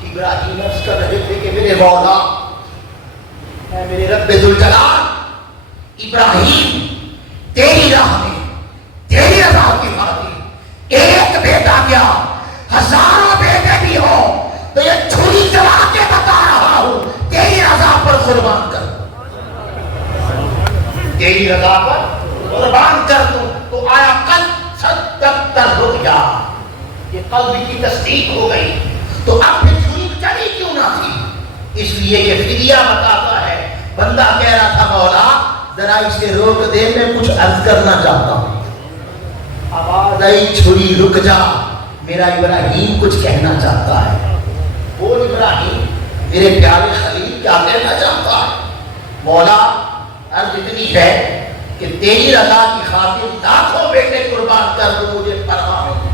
کہ ابراہیم عرض کر رہے تھے کہ میرے مولا، اے میرے رب ذوالجلال، ابراہیم تیری راہ میں تیری رضا کی خاطر ایک بیٹا کیا ہزاروں بیٹے بھی ہو تو یہ چھری چلا کے بتا رہا ہوں تیری رضا پر قربان کر دوں، تیری رضا پر قربان کر دوں۔ تو آیا قلب صدقت الرؤیا، یہ قلب کی تصدیق ہو گئی۔ تو اب پھر چھری چلی کیوں نہ تھی؟ اس لیے یہ فدیہ بتاتا ہے. بندہ کہہ رہا تھا مولا ذرا اسے روک دے، میں کچھ عرض کرنا چاہتا ہوں. آواز آئی چھری رک جا، میرا ابراہیم کچھ کہنا چاہتا ہے. بول ابراہیم، میرے پیارے خلیل کیا کہنا چاہتا ہے؟ مولا عرض اتنی ہے کہ تیری رضا کی خاطر لاکھوں بیٹے قربان کر دوں، مجھے پرواہ نہیں،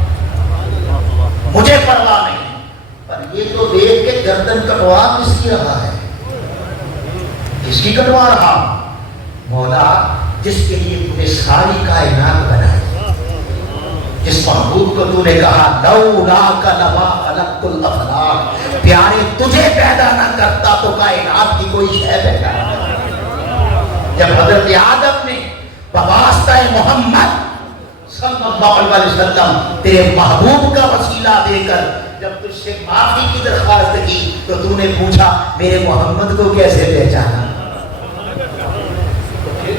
مجھے پرواہ نہیں. پر یہ تو دیکھ کے گردن کٹوا کس کی رہا ہے؟ کس کی کٹوا رہا؟ مولا جس کے لیے تو نے ساری کائنات بنائی، جس محبوب کو تو نے کہا لولاک لما خلقت الافلاک، پیارے تجھے پیدا نہ کرتا تو کائنات کی کوئی شے پیدا نہ کرتا. جب حضرت آدم نے بواسطہ محمد صلی اللہ علیہ وسلم تیرے محبوب کا وسیلہ دے کر جب تجھ سے معافی کی درخواست کی تو تو نے پوچھا میرے محمد کو کیسے پہچانا؟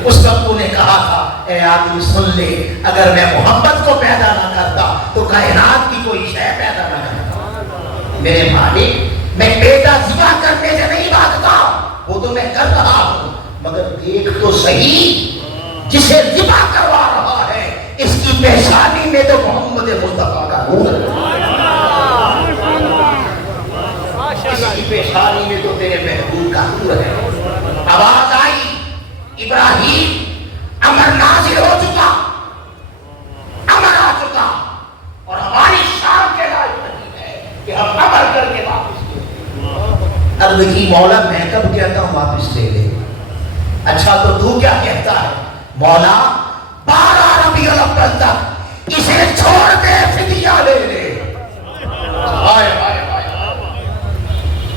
اس وقت تو نے کہا تھا اے آدمی سن لے، اگر میں محمد کو پیدا نہ کرتا تو کائنات کی کوئی شے پیدا نہ کرتا. میرے مالک میں بیٹا ذبح کرنے سے نہیں بھاگتا، وہ تو میں کر رہا ہوں، مگر دیکھ تو صحیح جسے ذبح کروا رہا ہے اس کی پیشانی میں تو محمد مصطفیٰ کا نور ہے، اس کی پیشانی میں تو تیرے محبوب کا نور ہے. آواز آئی ابراہیم امر نازل ہو چکا، امر آ چکا، اور ہماری شان کے لائق نہیں ہے کہ ہم امر کر کے واپس لیں. عرض کی مولا میں کب کہتا ہوں واپس لے لے؟ اچھا تو کیا کہتا ہے؟ مولا 12 ربیع الاول تک اسے چھوڑ دے، فدیہ لے لے. ہائے ہائے ہائے،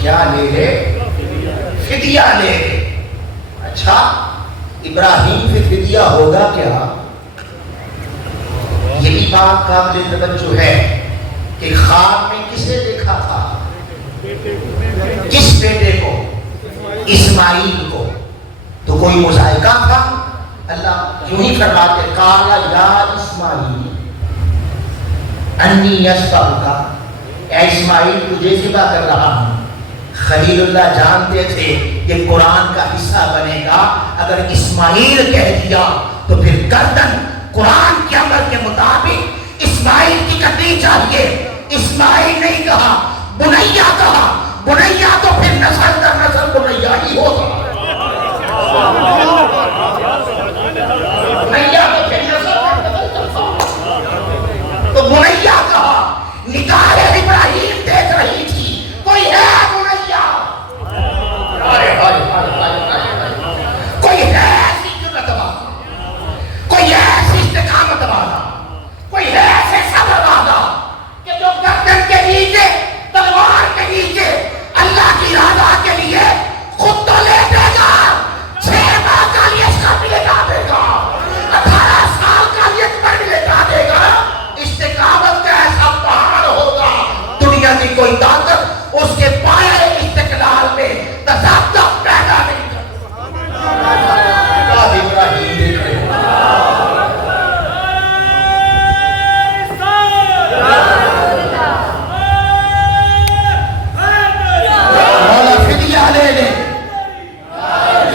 کیا لے لے؟ فدیہ لے لے. اچھا ابراہیم پھر فدیہ ہوگا کیا؟ یہ بھی بات قابل توجہ ہے کہ خواب میں کسے دیکھا تھا؟ کس بیٹے کو؟ اسماعیل کو. تو کوئی مذائقہ تھا؟ اللہ یوں ہی فرماتے قال یا اسماعیل انی یذبحک، اے اسماعیل تجھے ذبح کر رہا ہوں. خلیل اللہ جانتے تھے کہ قرآن کا حصہ بنے گا، اگر اسماعیل کہہ دیا تو پھر گردن قرآن کے امر کے مطابق اسماعیل کی کٹنی چاہیے. اسماعیل نہیں کہا، بنیا کہا. بنیا تو پھر نسل در نسل بنیا ہی ہوگا. بنیا تو پھر نسل در نسل چلتا. تو بنیا کہا. نگاہ ابراہیم دیکھ رہی تھی کوئی ہے بنیا، کوئی ہے ایسی جرأت والا، کوئی ایسی استقامت والا، کوئی ہے ایسے صبر والا کہ جو گردن کے نیچے تلوار کے نیچے اللہ کی رضا کے لیے خود تو لے دے گا، 6 ماہ کا لیے بھی لٹا دے گا، 18 سال کا لیے بھی لٹا دے گا. استقامت کا ایسا پہاڑ ہوگا دنیا کی کوئی طاقت اس کے پائے استقلال میں تضاد پیدا نہیں کر سکتی. ابراہیم دیکھ رہے مولا فدیہ لے لے،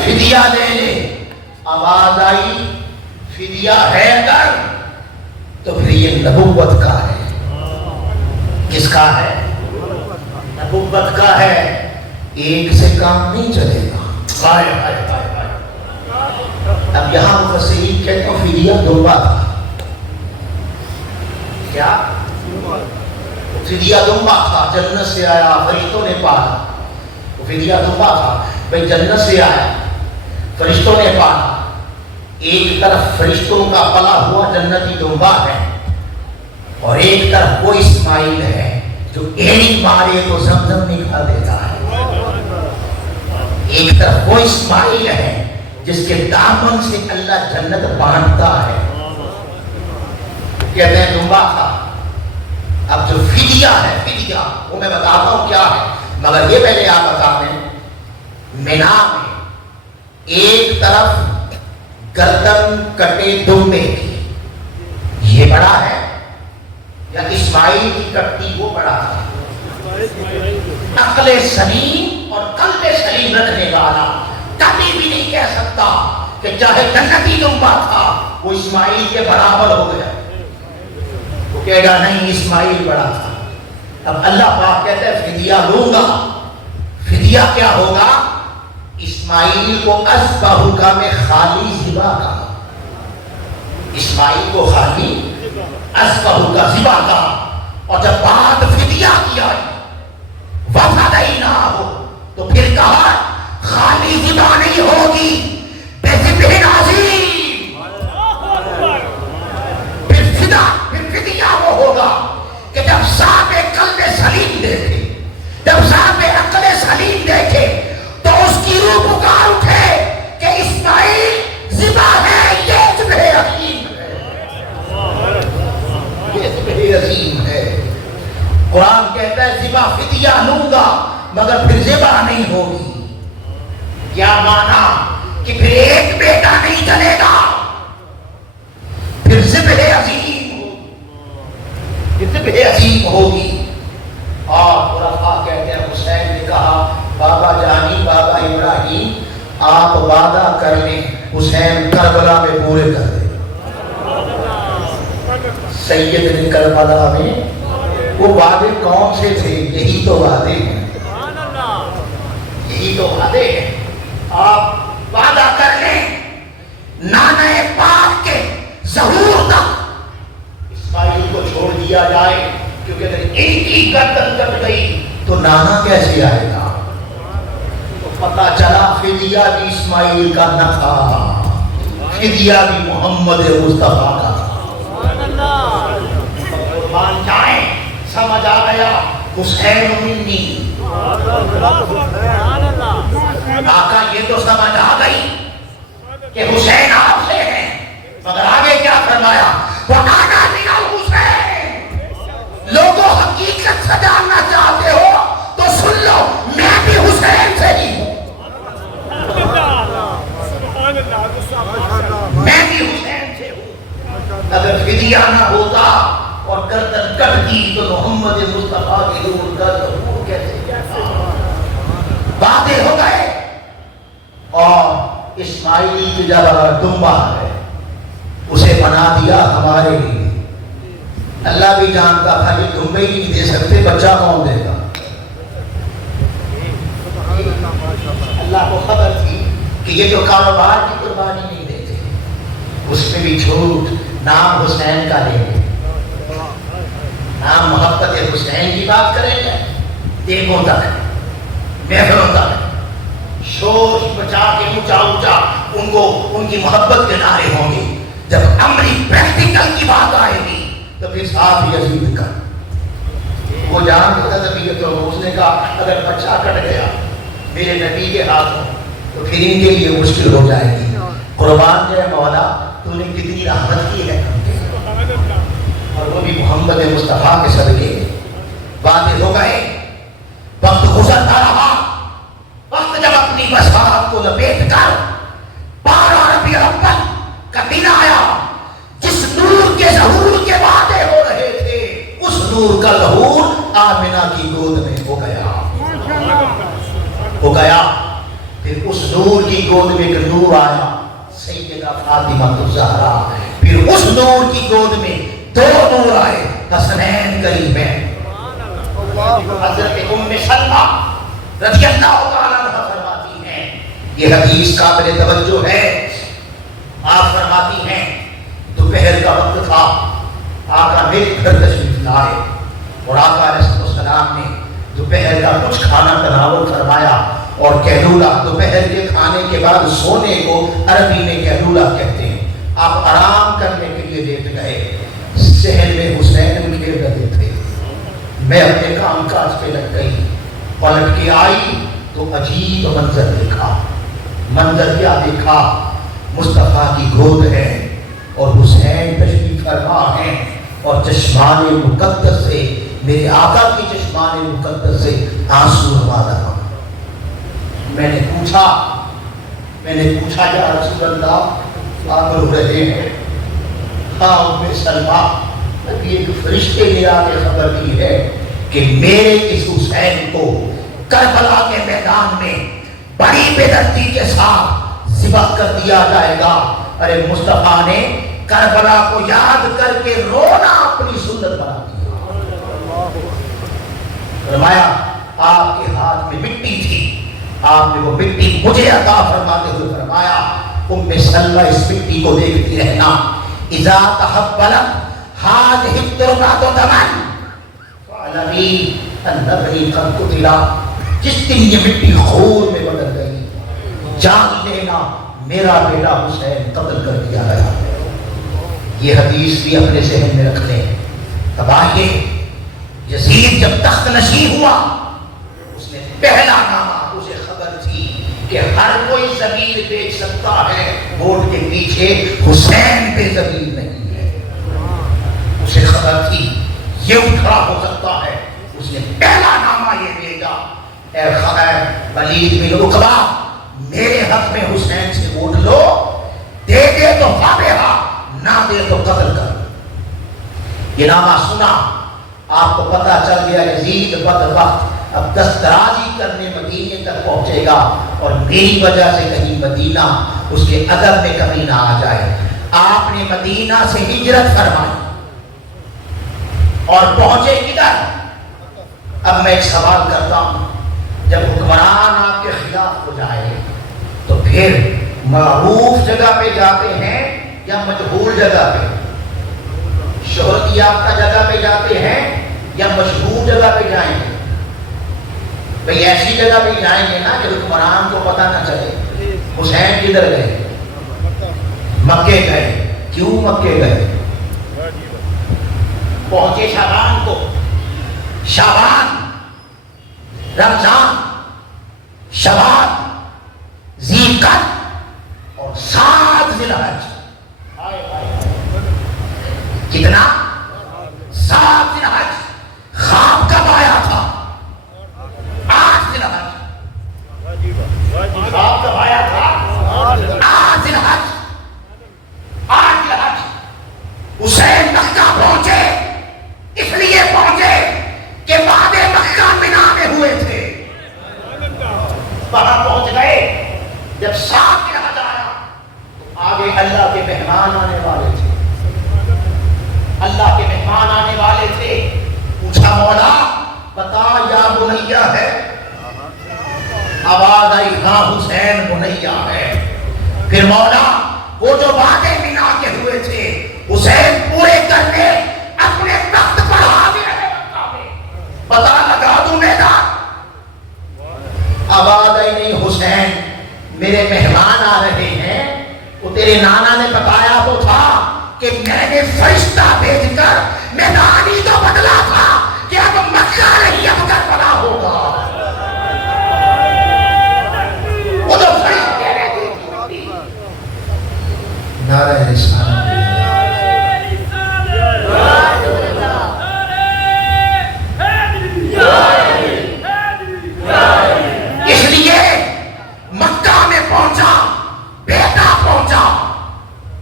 فدیہ لے لے. آواز آئی فدیہ ہے اگر تو پھر یہ نبوت کا ہے. کس کا ہے؟ نبوت کا ہے. ایک سے کام نہیں چلے گا. ہائے ہائے ہائے ہائے. اب یہاں مفسرین کہتے ہیں فدیہ دمبا تھا. کیا؟ فدیہ دمبا تھا، جنت سے آیا فرشتوں نے پالا. وہ فدیہ دمبا تھا بھئی، جنت سے آیا فرشتوں نے پالا. ایک طرف فرشتوں کا پلا ہوا جنتی دمبا ہے اور ایک طرف وہ اسماعیل ہے جو ایڑی مارے تو زمزم نکھا دیتا ہے. ایک طرف وہ اسماعیل ہے جس کے دامن سے اللہ جنت باندھتا ہے. کہتے ہیں دمبا تھا. اب جو فدیہ ہے، فدیہ وہ میں بتاتا ہوں کیا ہے، مگر یہ پہلے آپ بتا دیں. مینا میں ایک طرف گردن کٹے دمبے کی، یہ بڑا ہے یا اسماعیل کی کٹی وہ بڑا تھا؟ عقل سلیم اور قلب سلیم رکھنے والا کبھی بھی نہیں کہہ سکتا کہ چاہے جنتی لمبا تھا وہ اسماعیل کے برابر ہو گیا. وہ کہے گا نہیں اسماعیل بڑا تھا. اب اللہ پاک کہتا ہے فدیہ لوں گا. فدیہ کیا ہوگا؟ اسماعیل کو اذبح کا میں خالی ذبح کا، اسماعیل کو خالی اذبح کا ذبح کا. اور جب بات فدیہ کیا وفدیناہ تو پھر کہا خالی ذبح نہیں ہوگی بذبح عظیم. پھر فدیہ وہ ہوگا کہ جب صاحب قلب سلیم دیکھے، جب صاحب عقل سلیم دیکھے تو اس کی روح پکار اٹھے کہ اسماعیل ذبح ہے، یہ ذبح عظیم ہے، یہ ذبح عظیم ہے. قرآن کہتا ہے ذبح فدیہ لوں گا مگر پھر ذبح نہیں ہوگی. کیا مانا؟ کہ پھر ایک بیٹا نہیں چلے گا، پھر ذبح عظیم ہوگی، ذبح عظیم ہوگی. اور خلفاء کہتے ہیں حسین نے کہا بابا جانی بابا ابراہیم آپ وعدہ کر لیں حسین کربلا میں پورے کر دیں. سید نے کربلا میں وہ وعدے کون سے تھے؟ یہی تو وعدے ہیں، یہی تو وعدے ہیں. آپ وعدہ کر لیں نانا پاک کے ظہور تک اسماعیل کو چھوڑ دیا جائے، کیونکہ اگر ایک ہی گردن کٹ گئی تو نانا کیسے آئے گا؟ تو پتہ چلا فدیہ بھی اسماعیل کا نہ تھا، فدیہ بھی محمد مصطفیٰ کا تھا. قربان جائیں، سمجھ آ گیا حسین منی. آقا یہ تو سمجھ آ گئی کہ حسین آپ سے ہیں، مگر آگے کیا فرمایا؟ وَأَنَا مِنَ الْحُسَيْنِ. لوگوں حقیقت سے جاننا چاہتے ہو تو سن لو میں بھی حسین سے ہی ہوں، میں بھی حسین سے ہوں. اگر فدیہ نہ ہوتا اور گردن کٹتی تو محمد مصطفیٰ کی روح کا ظہور کیسے باتیں ہو گئے. اور اسماعیل کی جب دمبا ہے اسے بنا دیا ہمارے لیے. اللہ بھی جانتا تھا یہ دمبے ہی نہیں دے سکتے، بچہ کون دے گا؟ اللہ کو خبر تھی کہ یہ جو کاروبار کی قربانی نہیں دیتے اس میں بھی جھوٹ نام حسین کا لیں گے، نام محبت حسین کی بات کریں گے. دیکھوں تک محفلوں تک شور بچا کے اونچا اونچا ان کی محبت کے نعرے ہوں گے. جب عملی پریکٹیکل کی بات آئے گی تو پھر صاحب یزید کا وہ جانتا تھا طبیعت تو اس نے کہا اگر بچہ کٹ گیا میرے نبی کے ہاتھوں تو پھر ان کے لیے مشکل ہو جائے گی. قربان جائے مولا تو نے کتنی رحمت کی ہے ہم پہ، اور وہ بھی محمد مصطفیٰ کے صدقے. باتیں ہو گئے، وقت گزرتا رہا. وقت جب اپنی مساحت کو لپیٹ کر 12 ربیع الاول کا دن آیا، جس نور کے ظہور کے باتیں ہو رہے تھے اس نور کا ظہور آمنہ کی گود میں ہو گیا. پھر اس نور کی گود میں ایک نور آیا سیدہ فاطمہ الزہرا. پھر اس نور کی گود میں 2 نور آئے حسنین کریمین. حضرت ام سلمہ رضی اللہ تعالیٰ عنہ فرماتی ہیں، یہ حدیث قابل توجہ ہے. آپ فرماتی ہیں دوپہر کا وقت تھا، آقا میرے گھر تشریف لائے اور آقا علیہ السلام نے دوپہر کا کچھ کھانا تناول فرمایا. اور کہلولہ دوپہر کے کھانے کے بعد سونے کو عربی میں کہلولہ کہتے ہیں. آپ آرام کرنے کے لیے لیٹ گئے، صحن میں حسین کھیل رہے تھے. میں اپنے کام کاج پہ لگ گئی، پلٹ کے آئی تو عجیب منظر دیکھا. منظر کیا دیکھا؟ مصطفیٰ کی گود ہے اور حسین تشریف فرما ہیں اور چشمان مقدس سے میرے آقا کی چشمان مقدس سے آنسو روانہ ہوا. میں نے پوچھا یا رسول اللہ آپ رو رہے ہیں؟ ہاں ام سلمہ، ابھی ایک فرشتے نے آ کے خبر دی ہے کہ میرے اس حسین کو کربلا کے میدان میں بڑی بےدردی کے ساتھ ذبح کر دیا جائے گا۔ ارے مصطفیٰ نے کربلا کو یاد کر کے رونا اپنی سنت بنا دیا۔ فرمایا آپ کے ہاتھ میں مٹی تھی، آپ نے وہ مٹی مجھے عطا فرماتے ہوئے فرمایا ام سلمہ اس مٹی کو دیکھتی رہنا، اذا تحولت هذه التربة دما فاعلمی ان ابنی قد قتل، جس دن یہ مٹی خون میں بدل گئی جان لینا میرا بیٹا حسین قتل کر دیا گیا۔ یہ حدیث بھی اپنے ذہن میں رکھ لیں۔ تب آئیے یزید جب تخت نشین ہوا، اس نے پہلا نامہ، اسے خبر تھی کہ ہر کوئی زمین بیچ سکتا ہے، ووٹ کے پیچھے حسین پہ زمین نہیں ہے۔ اسے خبر تھی یہ اٹھا ہو سکتا ہے، اس نے پہلا نامہ یہ بھیجا، اے ولید بن عقبہ میرے حق میں حسین سے ووٹ لو، دے دے تو فاتحہ، نہ دے تو قتل کر۔ یہ نامہ سنا، آپ کو پتا چل گیا یزید بدبخت اب دسترازی کرنے مدینے تک پہنچے گا، اور میری وجہ سے کہیں مدینہ اس کے ادب میں کمی نہ آ جائے۔ آپ نے مدینہ سے ہجرت فرمائی اور پہنچے کدھر؟ اب میں ایک سوال کرتا ہوں، جب حکمران آپ کے خلاف ہو جائے تو پھر معروف جگہ پہ جاتے ہیں یا مجہول جگہ پہ؟ شہرت یافتہ جگہ پہ جاتے ہیں یا مشہور جگہ پہ جائیں گے؟ بھئی ایسی جگہ پہ جائیں گے نا کہ حکمران کو پتہ نہ چلے حسین کدھر گئے۔ مکے گئے، کیوں مکے گئے؟ پہنچے شعبان کو، شعبان، رمضان، شوال، ذی قعدہ اور 7 ذی الحج۔ کتنا؟ 7 ذی الحج۔ خواب کب آیا تھا؟ 8 ذی الحج۔ خواب کب آیا تھا؟ 8 ذی الحج۔ 8 ذی الحج حسین مکہ پہنچے، اس لیے پہنچے کہ وعدے مکہ منا میں ہوئے تھے، وہاں پہنچ گئے۔ جب 7 ذی الحج آیا تو آگے اللہ کے مہمان آنے والے تھے، اللہ کے مہمان آنے والے تھے۔ پوچھا مولا بتا یا بنیا ہے؟ آواز آئی ہاں حسین بنیا ہے۔ پھر مولا وہ جو وعدے منا کے ہوئے تھے حسین پورے کرنے اپنے تخت پر حاضر ہے مکہ میں، پتا لگا دوں میدان؟ آواز آئی نہیں حسین میرے مہمان آ رہے ہیں، وہ تیرے نانا نے بتایا تو تھا کہ میں نے فرشتہ بھیج کر میدان ہی تو بدلا تھا کہ اب مکہ نہیں اب کربلا ہوگا۔ وہ جو فرشتے نے دی نعرہ رسالت، اس لیے مکہ میں پہنچا، بیٹا پہنچا،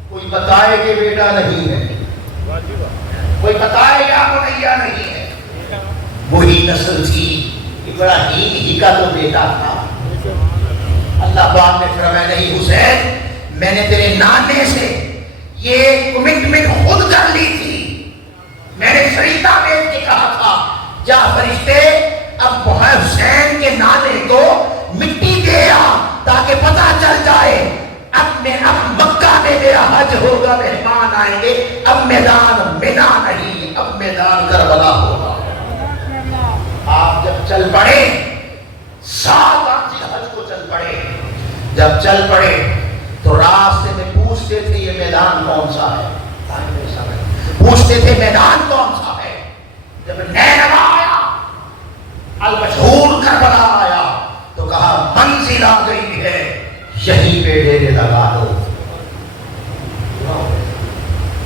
کوئی بتائے کہ بیٹا نہیں ہے، کوئی بتائے یا بنیا نہیں ہے، وہی نسل تھی ابراہیم ہی کا تو بیٹا تھا۔ اللہ پاک نے فرمایا نہیں حسین میں نے تیرے نانے سے یہ کمٹمنٹ خود کر لی تھی، میں نے فرشتہ بھیج کے کہا تھا جا فرشتے اب حسین کے نانے کو مٹی دے آ تاکہ پتہ چل جائے اب مکہ میں میرا حج ہوگا، مہمان آئیں گے، اب میدان منا نہیں، اب میدان کربلا ہوگا۔ آپ جب چل پڑے 7 ذی الحج کو چل پڑے، جب چل پڑے تو راستے میں پوچھتے تھے یہ میدان کون سا ہے، پوچھتے تھے میدان کون سا ہے۔ جب نینوا آیا، المشہور کربلا آیا تو کہا منزل آ گئی ہے، یہیں پہ ڈیرے لگا دو،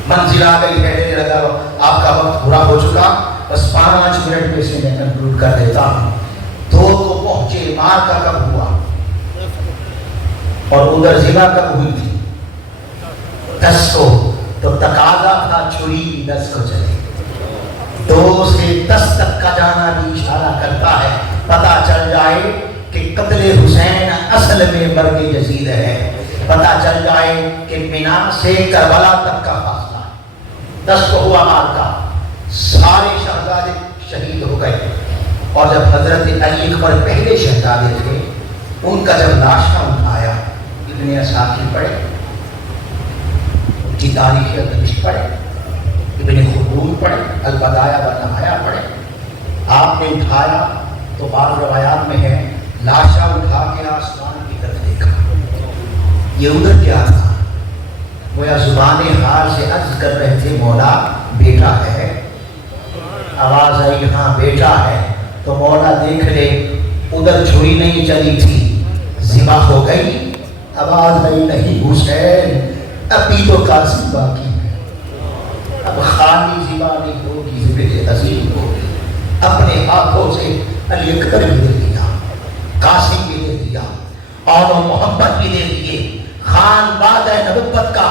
منزل آ گئی ہے ڈیرے لگا دو۔ آپ کا وقت پورا ہو چکا، بس 5 منٹ میں سے میں کنکلوڈ کر دیتا ہوں۔ 2 کو پہنچے، مار کا کب ہوا اور ادھر ذبح کب ہوئی تھی؟ 10 کو، تو تقاضا تھا چھری 10 کو چلے، 2 سے 10 تک کا جانا بھی اشارہ کرتا ہے، پتہ چل جائے کہ قتل حسین اصل میں مرگ یزید ہے، پتہ چل جائے کہ مینا سے کربلا تک کا فاصلہ ہے۔ 10 کو ہوا مارکا، سارے شہزادے شہید ہو گئے، اور جب حضرت علی اکبر پہلے شہزادے تھے، ان کا جب لاشاں اٹھایا، ابن اساکر پڑھے، ان کی تاریخ دمشق پڑھے، ابن خلدون پڑھے، البدایہ والنہایہ پڑھے، آپ نے اٹھایا تو بعض روایات میں ہے لاشاں اٹھا کے آسمان کی طرف دیکھا، یہ ادھر کیا تھا؟ گویا زبان حال سے عرض کر رہے تھے مولا بیٹا ہے، آواز آئی ہاں بیٹا ہے، تو مولا دیکھ لے ادھر چھری نہیں چلی تھی، ذبح ہو گئی، آواز آئی نہیں حسین ابھی تو قاسم باقی ہے، اب خالی ذبح نہیں ہوگی، ذبح عظیم ہوگی۔ اپنے ہاتھوں سے علی اکبر بھی دے دیا، قاسم بھی دے دیا، اور محمد بھی دے دیے، خان بعد نبوت کا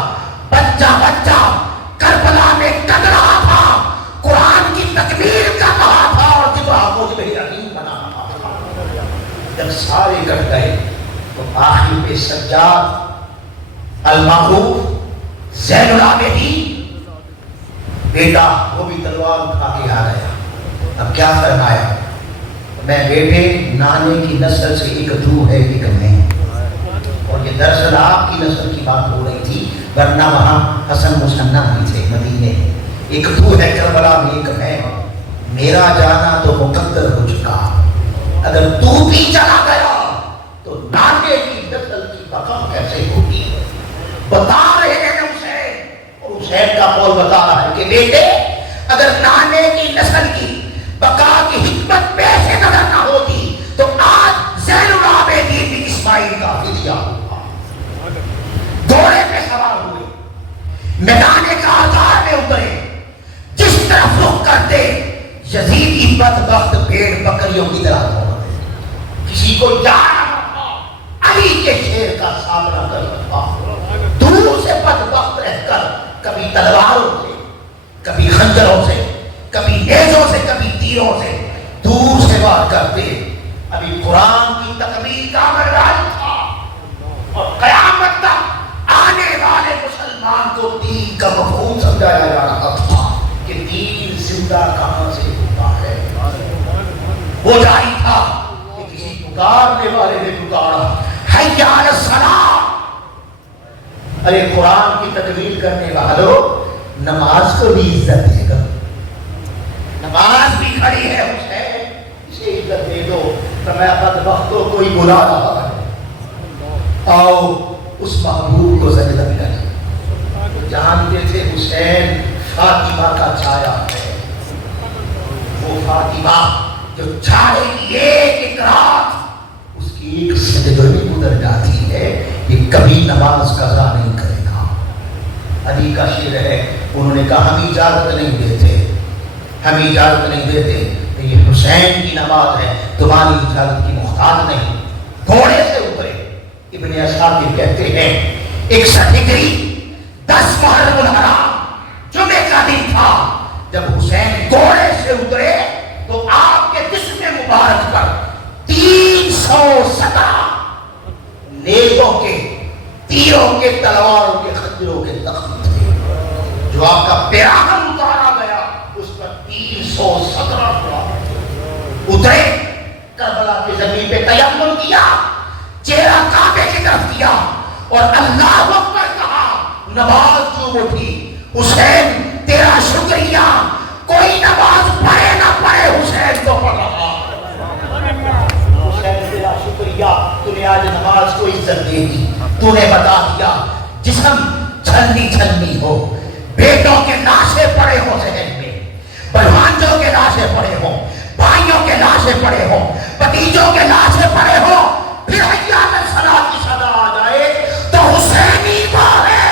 بچہ بچہ کربلا میں کر رہا تھا، قرآن کی تکمیل کر رہا تھا، اور ذبح مجھ میں یقین بنا رہا تھا۔ جب سارے کٹ گئے تو آخر پہ سجاد المعروف زین العابدین بیٹا وہ بھی تلوار اٹھا کے آ گیا۔ اب کیا فرمایا؟ میں بیٹے نانے کی نسل سے ایک تو ہے ایک میں، اور یہ دراصل آپ کی نسل کی بات ہو رہی تھی، ورنہ وہاں حسن مسنہ بھی تھے مدینے، ایک تو ہے کربلا میں ایک میں، میرا جانا تو مقدر ہو چکا، اگر تو بھی چلا گیا تو نانے کی نسل کی بقا کیسے ہوگی؟ بتا رہے ہیں حسین، اور حسین کا قول بتا رہا ہے کہ بیٹے اگر نانے کی نسل کی بقا کی حکمت پیسے نظر نہ ہوتی تو آج زین العابدین بن اسماعیل کا فدیہ ہوگا۔ گھوڑے پہ سوار ہوئے، میدان کارزار میں اترے، جس طرف رخ کرتے یزید کی بدبخت بھیڑ بکریوں کی طرح دوڑ گئے، کسی کو جانا تھا علی کے شیر کا سامنا کر سکتا، دور سے بدبخت رہ کر کبھی تلواروں سے، کبھی خنجروں سے، کبھی نیزوں سے، کبھی تیروں سے دور سے وار کرتے۔ ابھی قرآن کی تکمیل کا عمل جاری تھا، اور قیامت تک آنے والے مسلمان کو دین کا مفہوم سمجھایا جا رہا تھا کہ دین زندہ کہاں سے ہوتا ہے۔ وہ جاری تھا کہ کسی پکارنے والے نے پکارا حی علی الصلاۃ، ارے قرآن کی تکمیل کرنے والوں نماز کو بھی عزت دے گا، نماز بھی کھڑی ہے حسین اسے عزت دے دو، تو میں بدبختوں کو ہی بلا رہا ہے، آؤ اس محبوب کو سجدہ کریں۔ جانتے تھے حسین فاطمہ کا چھایا ہے، وہ فاطمہ جو چھاڑے کی ایک رات اس کی ایک سجدہ بھی گزر جاتی ہے، یہ کبھی نماز قضا نہیں کرے گا۔ علی کا شعر ہے، انہوں نے کہا ہم اجازت نہیں دیتے، ہم اجازت نہیں دیتے، یہ حسین کی نماز ہے، تمہاری اجازت کی محتاج نہیں۔ گھوڑے سے اترے، ابن اساکر کہتے ہیں 61 ہجری 10 محرم الحرام جمعے کا دن تھا، جب حسین گھوڑے سے اترے تو آپ کے جسم مبارک پر 317 نیزوں کے، تیروں کے، تلواروں کے، خنجروں کے زخم تھے، جو آپ کا پیراہن اتارا گیا اس پر 317 اترے، کربلا کی زمین پہ تیمم کیا، چہرہ کعبے کی طرف کیا اور اللہ اکبر کہا، نماز جو اٹھی، حسین تیرا شکریہ، کوئی نماز پڑھے نہ پڑھے حسین تو پڑھ رہا، حسین تیرا شکریہ، تو نے آج نماز کو عزت دے دی، تو نے بتا دیا جسم چھلنی چھلنی ہو، بیٹوں کے لاشیں پڑے ہو ذہن میں، بھانجوں کے لاشیں پڑے ہوں، بھائیوں کے لاشیں پڑے ہوں، بھتیجوں کے لاشیں پڑے ہوں، پھر حی علی الصلاۃ کی صدا آ جائے تو حسینی وہ ہے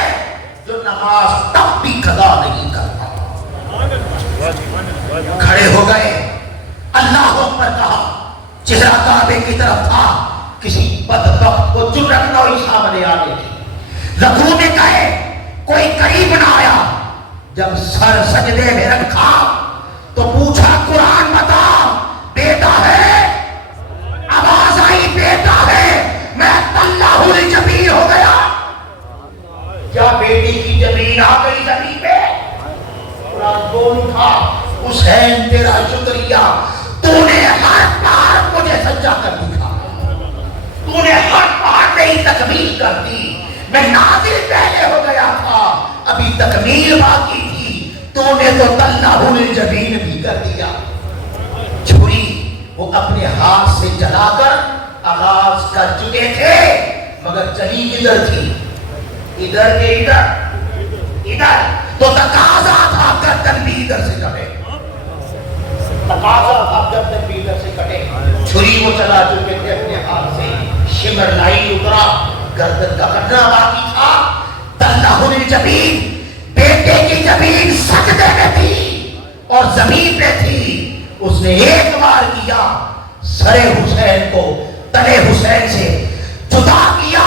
جو نماز تب بھی قضا نہیں کرتا۔ کھڑے ہو گئے، اللہ اکبر کہا، چہرہ کعبے کی طرف تھا، کسی بدبخت کو جرأت نہ ہوئی سامنے آنے کی، رکوع میں گئے، کوئی قریب نہ آیا، جب سر سجدے میں رکھا تو پوچھا قرآن بتا بیٹا ہے؟ آواز آئی بیٹا ہے، میں اللہ الجبین ہو گیا۔ کیا بیٹی کی جبین آ گئی زمین پہ؟ قرآن بول اٹھا حسین تیرا شکریہ، تو نے ہر بار مجھے سجا کر دکھا، تو نے ہر بار میری تکمیل کر دی۔ میں نازل پہلے ہو گیا تھا، ابھی تکمیل باقی تھی، تو نے تو اللہ الجبین بھی کر دیا۔ چھری وہ اپنے ہاتھ سے جلا کر آغاز کر چکے تھے، مگر چلی ادھر تھی، ادھر کے ادھر تو تقاضا تھا گردن بھی ادھر سے کٹے، تقاضا تھا گردن بھی ادھر سے کٹے۔ چھری وہ چلا چکے تھے اپنے ہاتھ سے، شمر لائی اترا، گردن کا کٹنا باقی تھا۔ اللہ الجبین بیٹے کی جبین سجدے میں تھی اور زمین پہ تھی، اس نے ایک بار کیا، سر حسین کو تلے حسین سے جدا کیا۔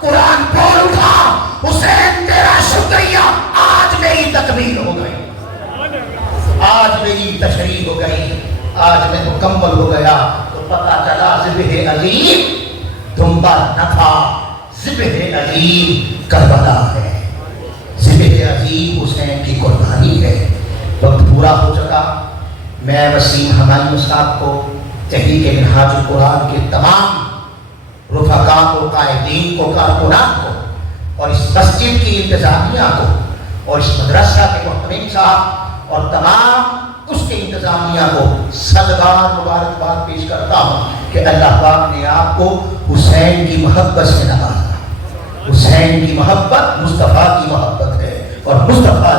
قرآن بول اٹھا حسین تیرا شکریہ، آج میری تکمیل ہو گئی، آج میری تشریح ہو گئی، آج میں مکمل ہو گیا۔ تو پتہ چلا ذبح عظیم دمبا نہ تھا، ذبح عظیم کربلا ہے، ذبح عظیم حسین کی قربانی ہے۔ وقت پورا ہو چکا، میں وسیم حمانی صاحب کو، تحریک منہاج القرآن کے تمام رفقاء کو، قائدین کو، کارکنان کو، اور اس مسجد کی انتظامیہ کو، اور اس مدرسہ کے محترم صاحب اور تمام اس کے انتظامیہ کو صدبار مبارکباد پیش کرتا ہوں کہ اللہ پاک نے آپ کو حسین کی محبت سے نوازا۔ حسین کی محبت مصطفیٰ کی محبت ہے، اور مصطفیٰ